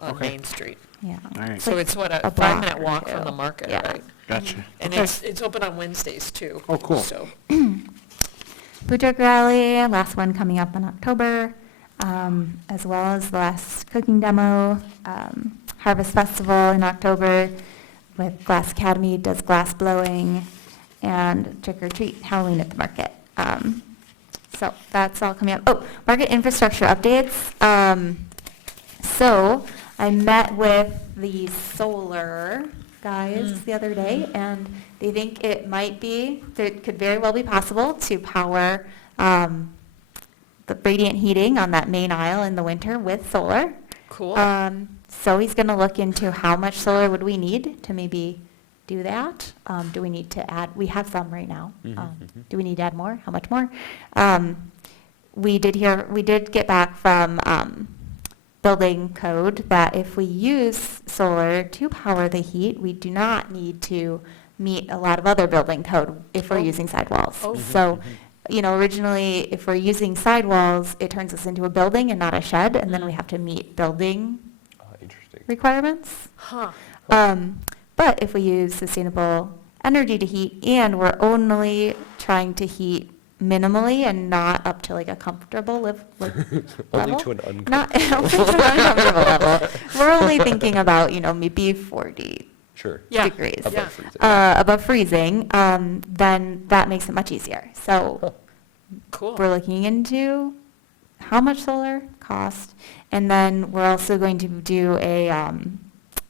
on Okay. Main Street. Yeah. All right. So it's what, a a block 5-minute or walk from two. the market, Yeah. right? Gotcha. And Okay. it's open on Wednesdays too. Oh, cool. So, Food truck rally, last one coming up in October, as well as the last cooking demo, Harvest Festival in October with Glass Academy does glass blowing, and trick or treat Halloween at the market. So that's all coming up. Oh, market infrastructure updates. So I met with the solar guys the other day, and they think it could very well be possible to power the radiant heating on that main aisle in the winter with solar. cool. So he's going to look into how much solar would we need to maybe do that. Do we need to add, we have some right now. Do we need to add more? How much more? We did get back from building code that if we use solar to power the heat, we do not need to meet a lot of other building code if we're Oh. using sidewalls. Oh. So, originally, if we're using sidewalls, it turns us into a building and not a shed, and then we have to meet building Interesting. requirements. Huh. But if we use sustainable energy to heat, and we're only trying to heat minimally and not up to like a comfortable Only level. to an uncomfortable. Not only to an uncomfortable level. We're only thinking about, maybe 40 Sure. Yeah. degrees. Above Yeah. freezing. Above freezing, then that makes it much easier. So Cool. we're looking into how much solar cost, and then we're also going to do an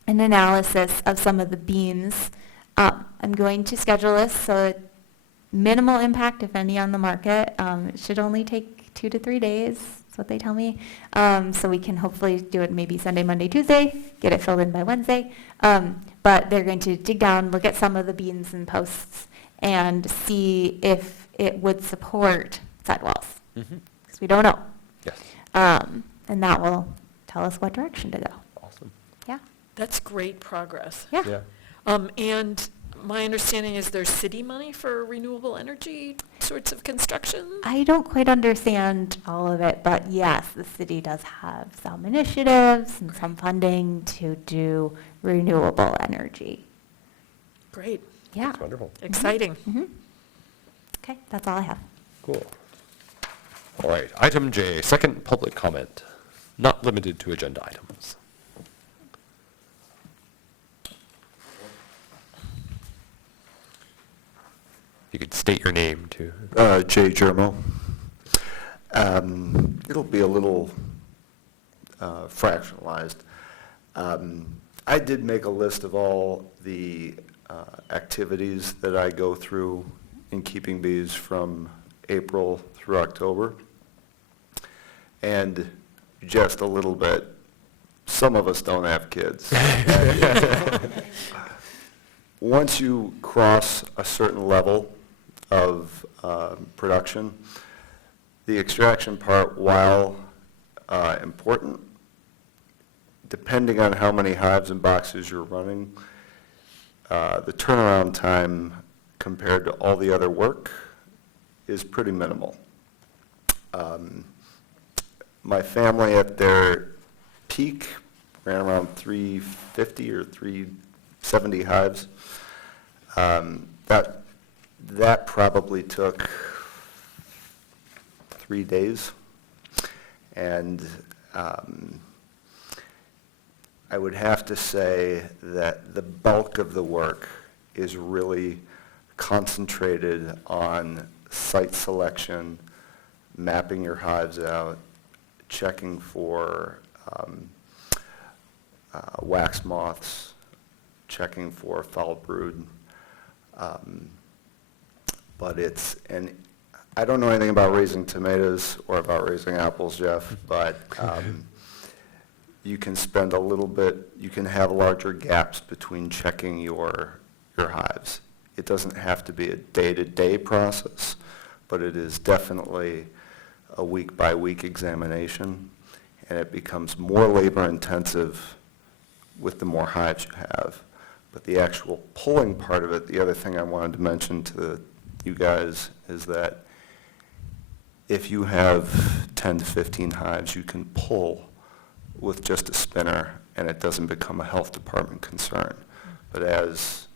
analysis of some of the beans. I'm going to schedule this so minimal impact, if any, on the market. It should only take 2 to 3 days, that's what they tell me. So we can hopefully do it maybe Sunday, Monday, Tuesday, get it filled in by Wednesday. But they're going to dig down, look at some of the beans and posts, and see if it would support sidewalls, Mhm. because we don't know. Yes, And that will tell us what direction to go. awesome. Yeah, That's great progress. yeah. And my understanding is there's city money for renewable energy sorts of construction? I don't quite understand all of it, but yes, the city does have some initiatives and some funding to do renewable energy. Great, Yeah. That's wonderful. exciting. Okay, that's all I have. Cool. All right, item J, second public comment, not limited to agenda items. You could state your name, too. Jay Germo. It'll be a little fractionalized. I did make a list of all the activities that I go through in keeping bees from April through October. And just a little bit, some of us don't have kids. Once you cross a certain level of production, the extraction part, while important, depending on how many hives and boxes you're running, the turnaround time compared to all the other work is pretty minimal. My family at their peak ran around 350 or 370 hives. That probably took 3 days. And I would have to say that the bulk of the work is really concentrated on site selection, mapping your hives out, checking for wax moths, checking for foul brood. But and I don't know anything about raising tomatoes or about raising apples, Jeff, but you can spend a little bit, you can have larger gaps between checking your hives. It doesn't have to be a day-to-day process, but it is definitely a week-by-week examination, and it becomes more labor-intensive with the more hives you have. But the actual pulling part of it, the other thing I wanted to mention to you guys is that if you have 10 to 15 hives, you can pull with just a spinner, and it doesn't become a health department concern. But as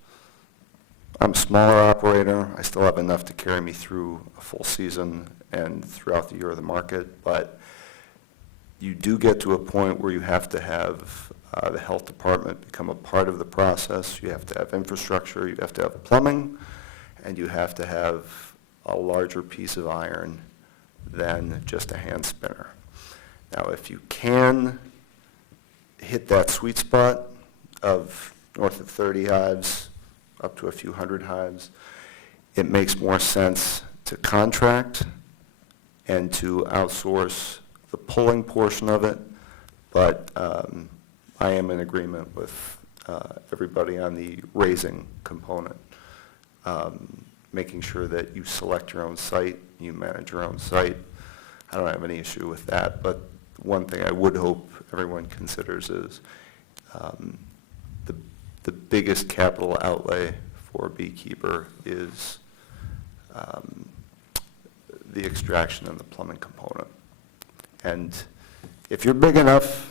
I'm a smaller operator, I still have enough to carry me through a full season and throughout the year of the market, but you do get to a point where you have to have the health department become a part of the process. You have to have infrastructure, you have to have plumbing, and you have to have a larger piece of iron than just a hand spinner. Now, if you can hit that sweet spot of north of 30 hives, up to a few hundred hives, it makes more sense to contract and to outsource the pulling portion of it, but I am in agreement with everybody on the raising component. Making sure that you select your own site, you manage your own site. I don't have any issue with that, but one thing I would hope everyone considers is the biggest capital outlay for a beekeeper is the extraction and the plumbing component. And if you're big enough,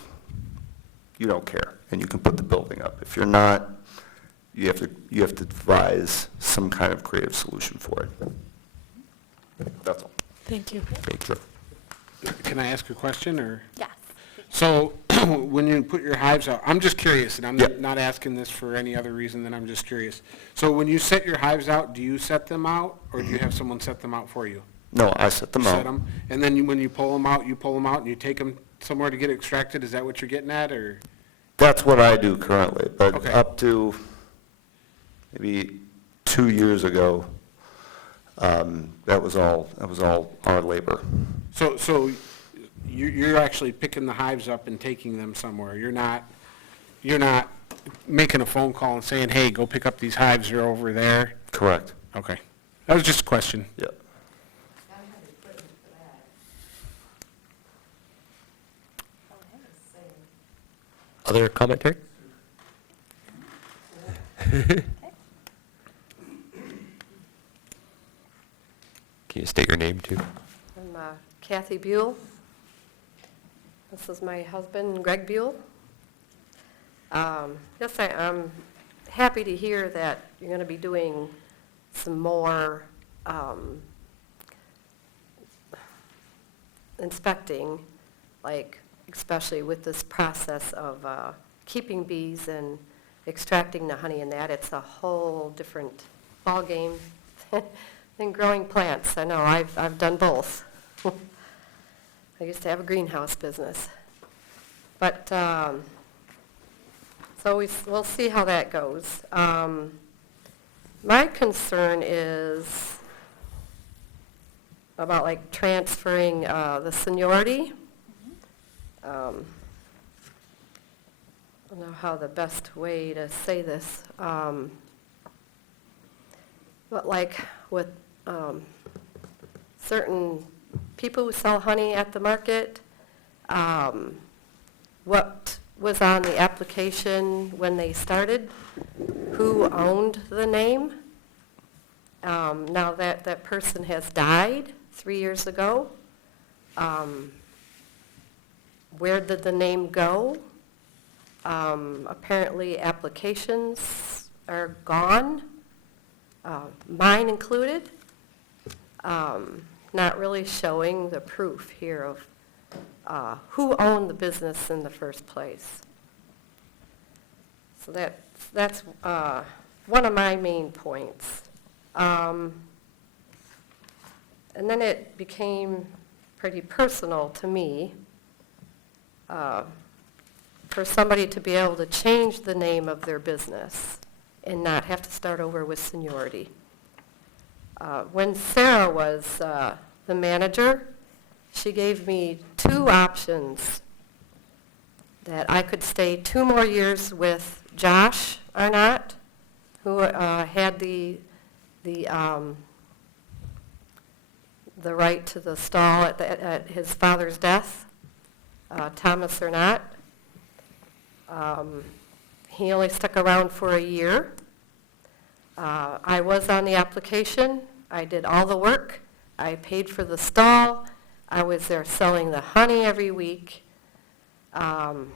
you don't care, and you can put the building up. If you're not, you have to devise some kind of creative solution for it. That's all. Thank you. Can I ask a question, or? Yes. So, when you put your hives out, I'm just curious, and I'm Yep. not asking this for any other reason than I'm just curious. So when you set your hives out, do you set them out, or do you have someone set them out for you? No, I set them You set out. them, and then when you pull them out, and you take them somewhere to get extracted? Is that what you're getting at, or? That's what I do currently, but Okay. up to maybe 2 years ago, that was all our labor. So you're actually picking the hives up and taking them somewhere? You're not making a phone call and saying, hey, go pick up these hives, they're over there? Correct. Okay. That was just a question. Yeah. I have equipment for that. Same. Other commentary? Can you state your name, too? I'm Kathy Buell. This is my husband, Greg Buell. Yes, I'm happy to hear that you're going to be doing some more inspecting, like especially with this process of keeping bees and extracting the honey and that. It's a whole different ballgame than growing plants. I know, I've done both. I used to have a greenhouse business. But, so we'll see how that goes. My concern is about like transferring the seniority. I don't know how the best way to say this. But like with certain people who sell honey at the market, what was on the application when they started, who owned the name. Now that person has died 3 years ago. Where did the name go? Apparently applications are gone, mine included. Not really showing the proof here of who owned the business in the first place. So that's one of my main points. And then it became pretty personal to me for somebody to be able to change the name of their business and not have to start over with seniority. When Sarah was the manager, she gave me 2 options that I could stay 2 more years with Josh Arnott, who had the right to the stall at his father's death, Thomas Arnott. He only stuck around for a year. I was on the application. I did all the work. I paid for the stall. I was there selling the honey every week. But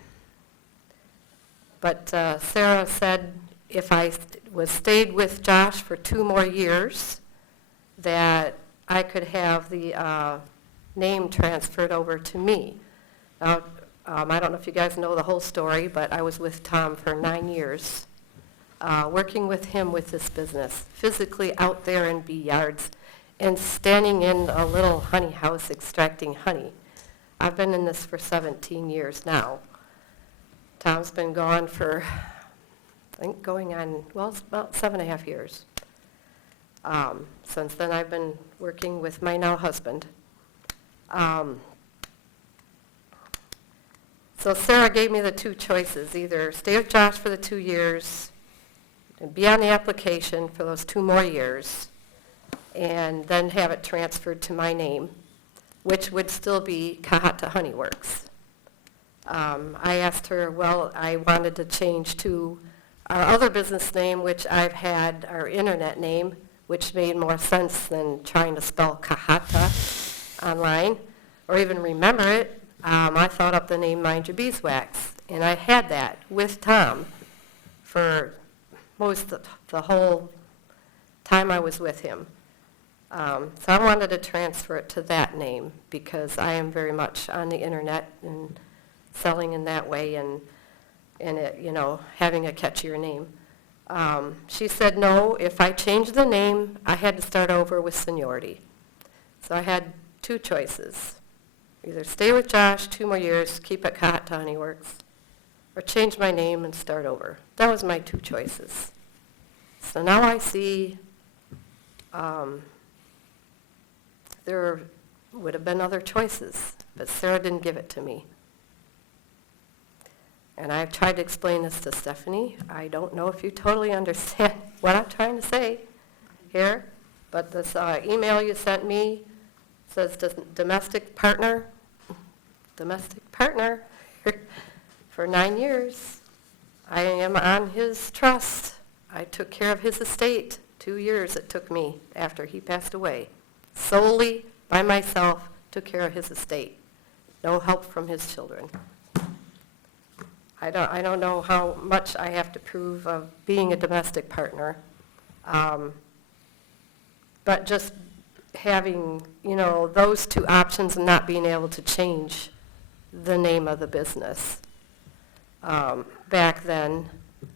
Sarah said if I stayed with Josh for 2 more years, that I could have the name transferred over to me. Now, I don't know if you guys know the whole story, but I was with Tom for 9 years, working with him with this business, physically out there in bee yards and standing in a little honey house extracting honey. I've been in this for 17 years now. Tom's been gone for, I think, going on, well, it's about 7.5 years. Since then, I've been working with my now husband. So Sarah gave me the 2 choices, either stay with Josh for the 2 years and be on the application for those 2 more years, and then have it transferred to my name, which would still be Kahata Honey Works. I asked her, well, I wanted to change to our other business name, which I've had, our internet name, which made more sense than trying to spell Kahata online, or even remember it. I thought up the name Mind Your Beeswax, and I had that with Tom for most of the whole time I was with him. So I wanted to transfer it to that name because I am very much on the internet and selling in that way and it, having a catchier name. She said no, if I changed the name, I had to start over with seniority. So I had 2 choices. Either stay with Josh 2 more years, keep at Kahata Honey Works, or change my name and start over. That was my 2 choices. So now I see there would have been other choices, but Sarah didn't give it to me. And I've tried to explain this to Stephanie. I don't know if you totally understand what I'm trying to say here, but this email you sent me says domestic partner for 9 years. I am on his trust. I took care of his estate. 2 years it took me after he passed away. Solely by myself, took care of his estate. No help from his children. I don't know how much I have to prove of being a domestic partner. But just having, those 2 options and not being able to change the name of the business. Back then,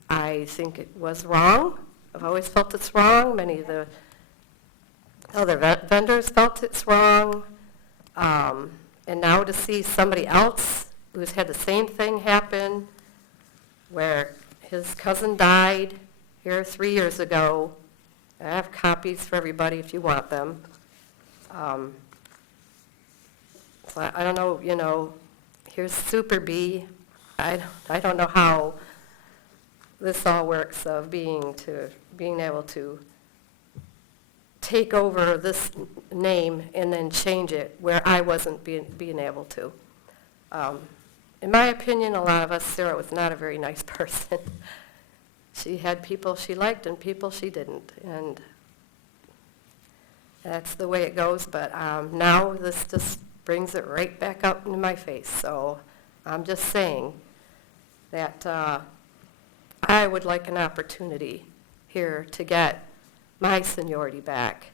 I think it was wrong. I've always felt it's wrong. Many of the other vendors felt it's wrong. And now to see somebody else who's had the same thing happen, where his cousin died here 3 years ago, I have copies for everybody if you want them. So I don't know, here's Super B. I don't know how this all works of being able to take over this name and then change it where I wasn't being able to. In my opinion, a lot of us, Sarah was not a very nice person. She had people she liked and people she didn't, and that's the way it goes, but now this just brings it right back up into my face. So I'm just saying that I would like an opportunity here to get my seniority back.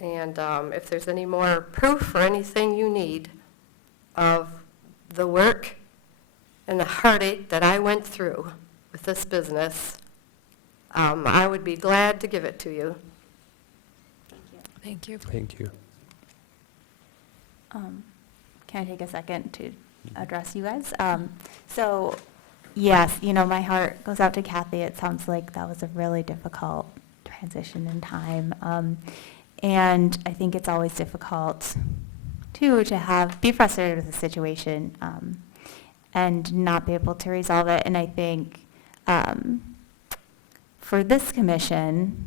And if there's any more proof or anything you need of the work and the heartache that I went through with this business, I would be glad to give it to you. Thank you. Thank you. Can I take a second to address you guys? So, yes, my heart goes out to Kathy. It sounds like that was a really difficult transition in time. And I think it's always difficult, too, to be frustrated with the situation and not be able to resolve it. And I think for this commission,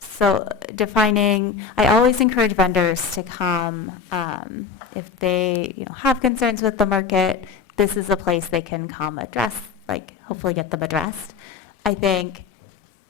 so defining, I always encourage vendors to come if they have concerns with the market. This is a place they can come address, hopefully get them addressed. I think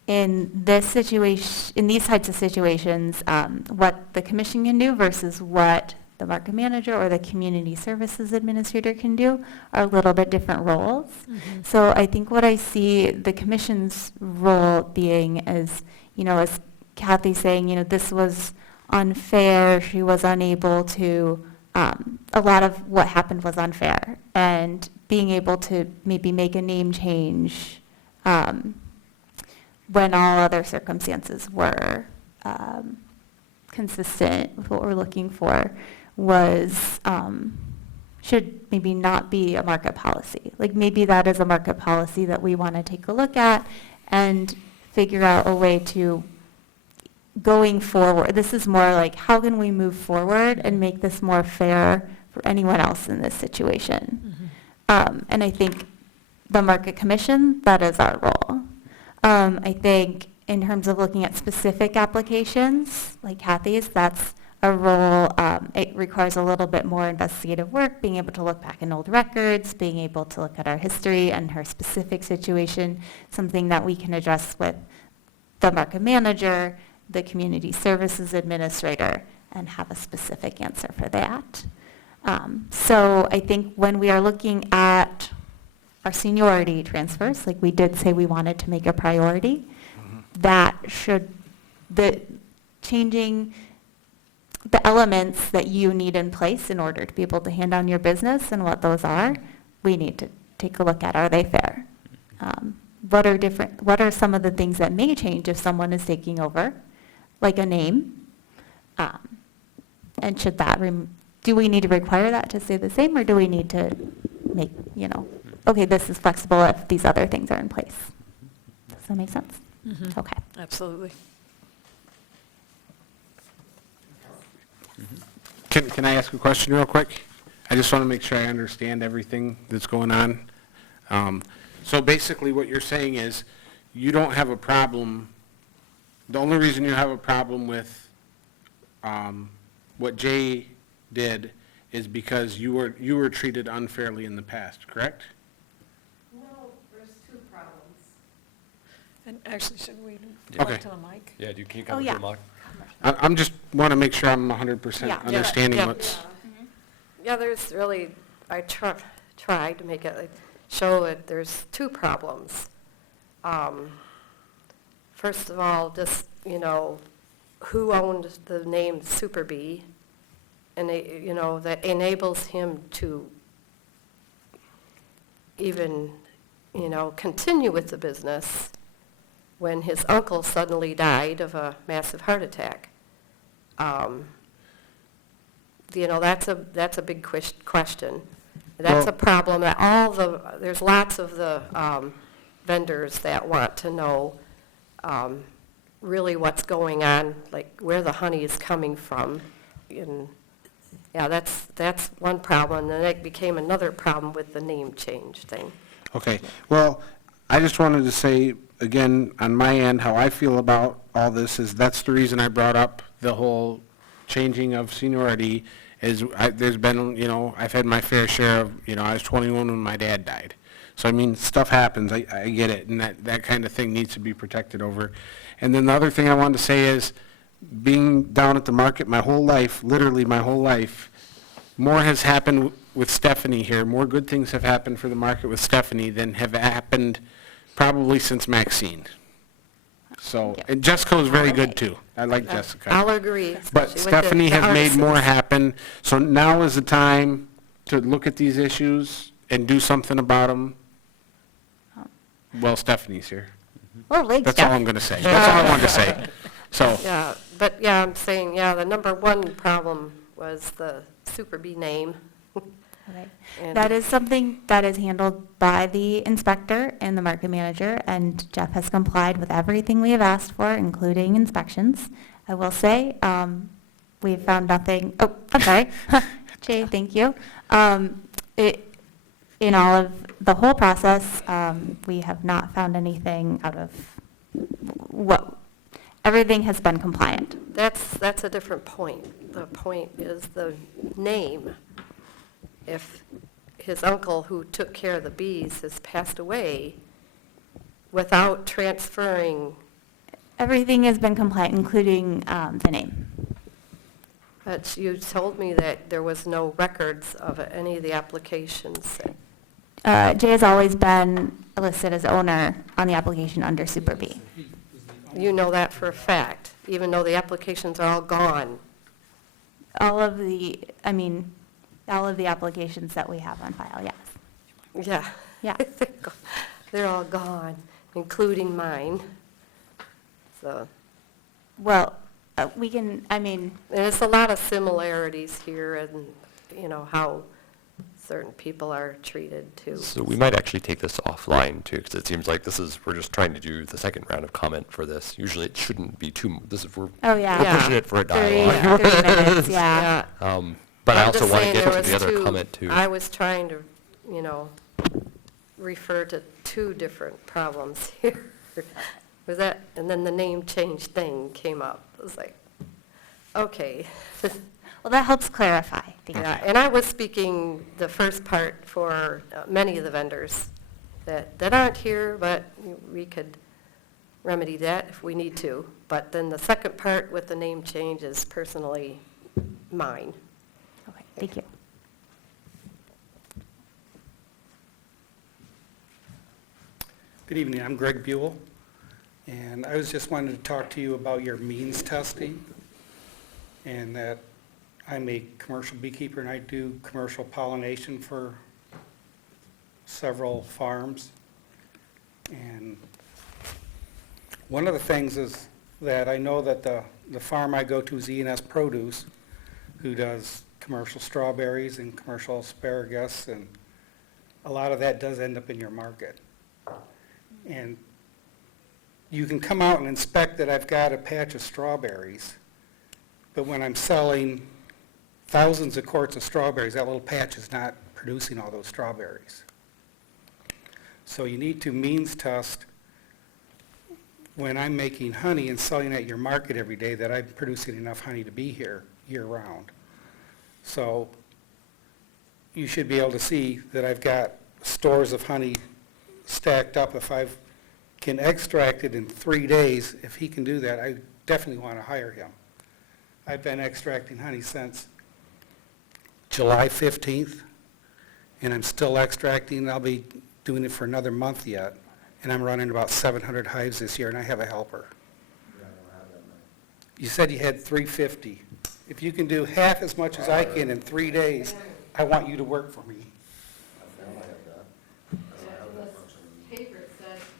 in this situation, in these types of situations, what the commission can do versus what the market manager or the community services administrator can do are a little bit different roles. Mm-hmm. So I think what I see the commission's role being is, as Kathy saying, this was unfair, she was unable to, a lot of what happened was unfair, and being able to maybe make a name change when all other circumstances were consistent with what we're looking for was, should maybe not be a market policy. Maybe that is a market policy that we want to take a look at and figure out a way to, going forward, this is more like how can we move forward and make this more fair for anyone else in this situation. Mm-hmm. And I think the Market Commission, that is our role. I think in terms of looking at specific applications, like Kathy's, that's a role, it requires a little bit more investigative work, being able to look back in old records, being able to look at our history and her specific situation, something that we can address with the market manager, the community services administrator, and have a specific answer for that. So I think when we are looking at our seniority transfers, like we did say we wanted to make a priority, that should, changing the elements that you need in place in order to be able to hand on your business and what those are, we need to take a look at, are they fair? What are some of the things that may change if someone is taking over, like a name? And should that, do we need to require that to stay the same, or do we need to make, okay, this is flexible if these other things are in place? Does that make sense? Mhm. Okay. Absolutely. Can I ask a question real quick? I just want to make sure I understand everything that's going on. So basically what you're saying is you don't have a problem, the only reason you have a problem with what Jay did is because you were treated unfairly in the past, correct? No, there's two problems. And actually, should we Okay. talk to the mic? Yeah, can you Oh, come yeah. to the mic? I'm just want to make sure I'm 100% Yeah. understanding Yeah. what's, Yeah, there's really, I tried to make it show that there's two problems. First of all, just, who owned the name Super Bee? And, that enables him to even, continue with the business when his uncle suddenly died of a massive heart attack. That's a big question. That's Well- a problem that there's lots of the vendors that want to know really what's going on, like where the honey is coming from. And, yeah, that's one problem, and then it became another problem with the name change thing. Okay, well, I just wanted to say, again, on my end, how I feel about all this is that's the reason I brought up the whole changing of seniority is there's been, you know, I've had my fair share of, you know, I was 21 when my dad died. So, I mean, stuff happens, I get it, and that kind of thing needs to be protected over. And then the other thing I wanted to say is, being down at the market my whole life, literally my whole life, more has happened with Stephanie here, more good things have happened for the market with Stephanie than have happened probably since Maxine. So, Thank you. and Jessica was very good too. I like Jessica. I'll agree. But especially with the- Stephanie the has made more artisans. happen, so now is the time to look at these issues and do something about them. Well, Stephanie's here. Well, thanks, That's all Jeff. I'm gonna say. That's all I wanted to say. So, Yeah, but yeah, I'm saying, yeah, the number one problem was the Super Bee name. Okay. And- That is something that is handled by the inspector and the market manager, and Jeff has complied with everything we have asked for, including inspections. I will say, we've found nothing, oh, I'm sorry. Jay, thank you. In all of the whole process, we have not found anything out of what, everything has been compliant. That's a different point. The point is the name. If his uncle, who took care of the bees, has passed away without transferring, Everything has been compliant, including the name. but you told me that there was no records of any of the applications. Jay has always been listed as owner on the application under Super B. You know that for a fact, even though the applications are all gone. All of the applications that we have on file, yes. Yeah. Yeah. They're all gone, including mine. So, Well, we can, there's a lot of similarities here and, you know, how certain people are treated too. So we might actually take this offline too, because it seems like we're just trying to do the second round of comment for this. Usually it shouldn't be we're oh, yeah. Yeah. pushing it for a 30 dialogue. 30 minutes, yeah. But I I'm also just want to saying get there to the was other two- comment too. I was trying to, you know, refer to two different problems here. Was that, and then the name change thing came up. It was like, okay. Well, that helps clarify. Thank you. Yeah, and I was speaking the first part for many of the vendors that aren't here, but we could remedy that if we need to. But then the second part with the name change is personally mine. Okay, thank you. Good evening, I'm Greg Buell, and I was just wanting to talk to you about your means testing, and that I'm a commercial beekeeper and I do commercial pollination for several farms. And one of the things is that I know that the farm I go to is E&S Produce, who does commercial strawberries and commercial asparagus, and a lot of that does end up in your market. And you can come out and inspect that I've got a patch of strawberries, but when I'm selling thousands of quarts of strawberries, that little patch is not producing all those strawberries. So you need to means test when I'm making honey and selling at your market every day that I'm producing enough honey to be here year-round. So you should be able to see that I've got stores of honey stacked up. If I can extract it in 3 days, if he can do that, I definitely want to hire him. I've been extracting honey since July 15th, and I'm still extracting. I'll be doing it for another month yet, and I'm running about 700 hives this year, and I have a helper. You said you had 350. If you can do half as much as I can in 3 days, I want you to work for me.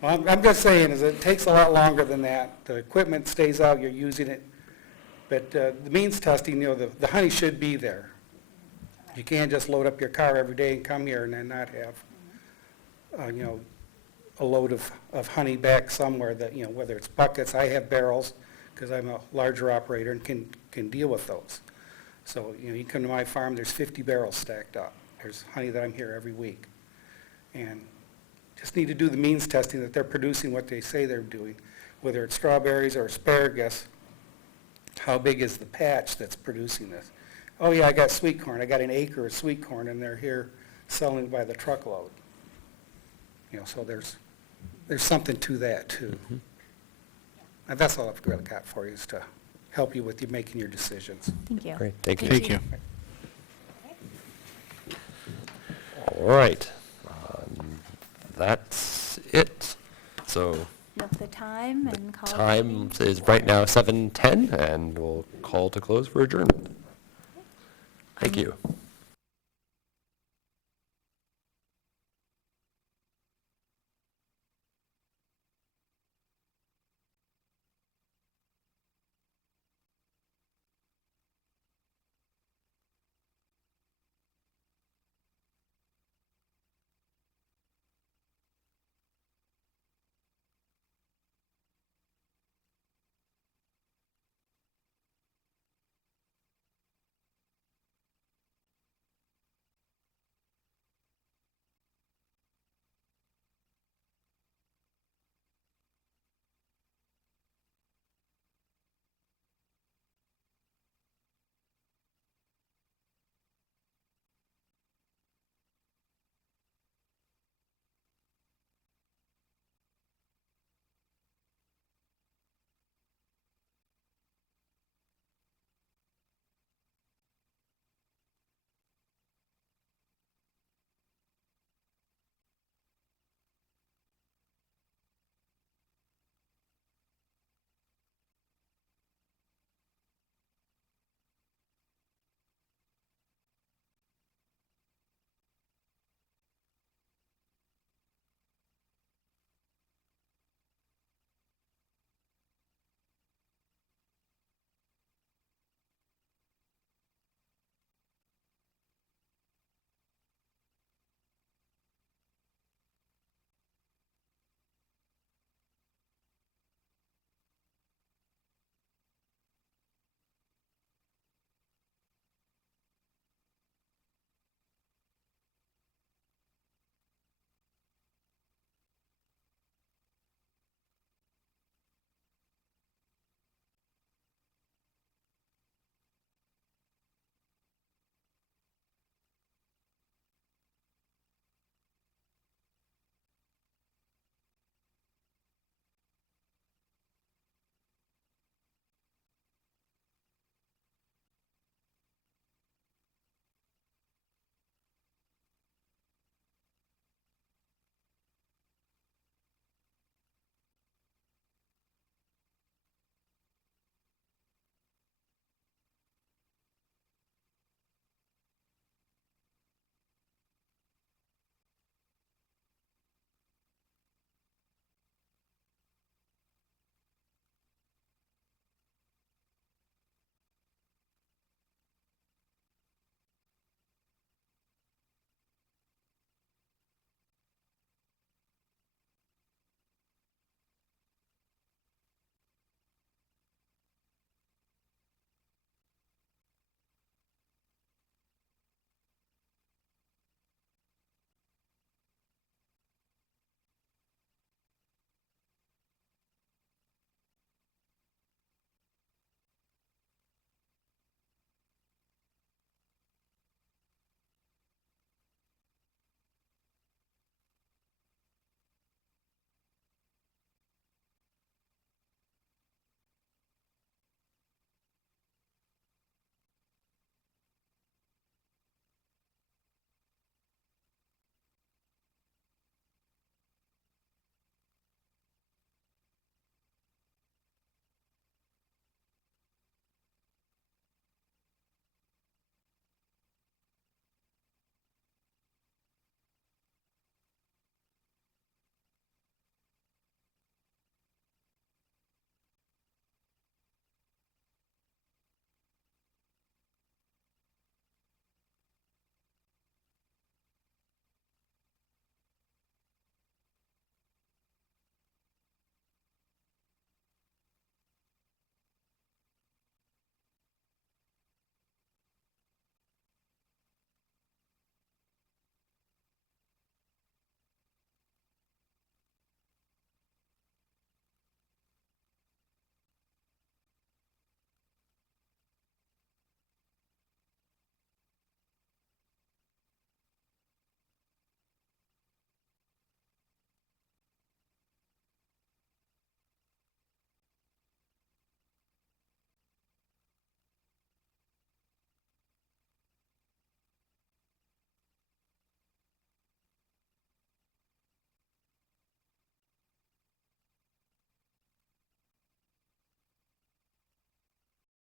Well, I'm just saying, is it takes a lot longer than that. The equipment stays out, you're using it. But the means testing, you know, the honey should be there. You can't just load up your car every day and come here and then not have, you know, a load of honey back somewhere that, you know, whether it's buckets, I have barrels, because I'm a larger operator and can deal with those. So, you know, you come to my farm, there's 50 barrels stacked up. There's honey that I'm here every week. And just need to do the means testing that they're producing what they say they're doing, whether it's strawberries or asparagus. How big is the patch that's producing this? Oh yeah, I got sweet corn. I got an acre of sweet corn, and they're here selling it by the truckload. You know, so there's something to that too. And that's all I've really got for you, is to help you with you making your decisions. Thank you. Great, thank you. Thank you. All right. That's it. So Look the time and call. it a time meeting. is right now 7:10, and we'll call to close for adjournment. Thank you.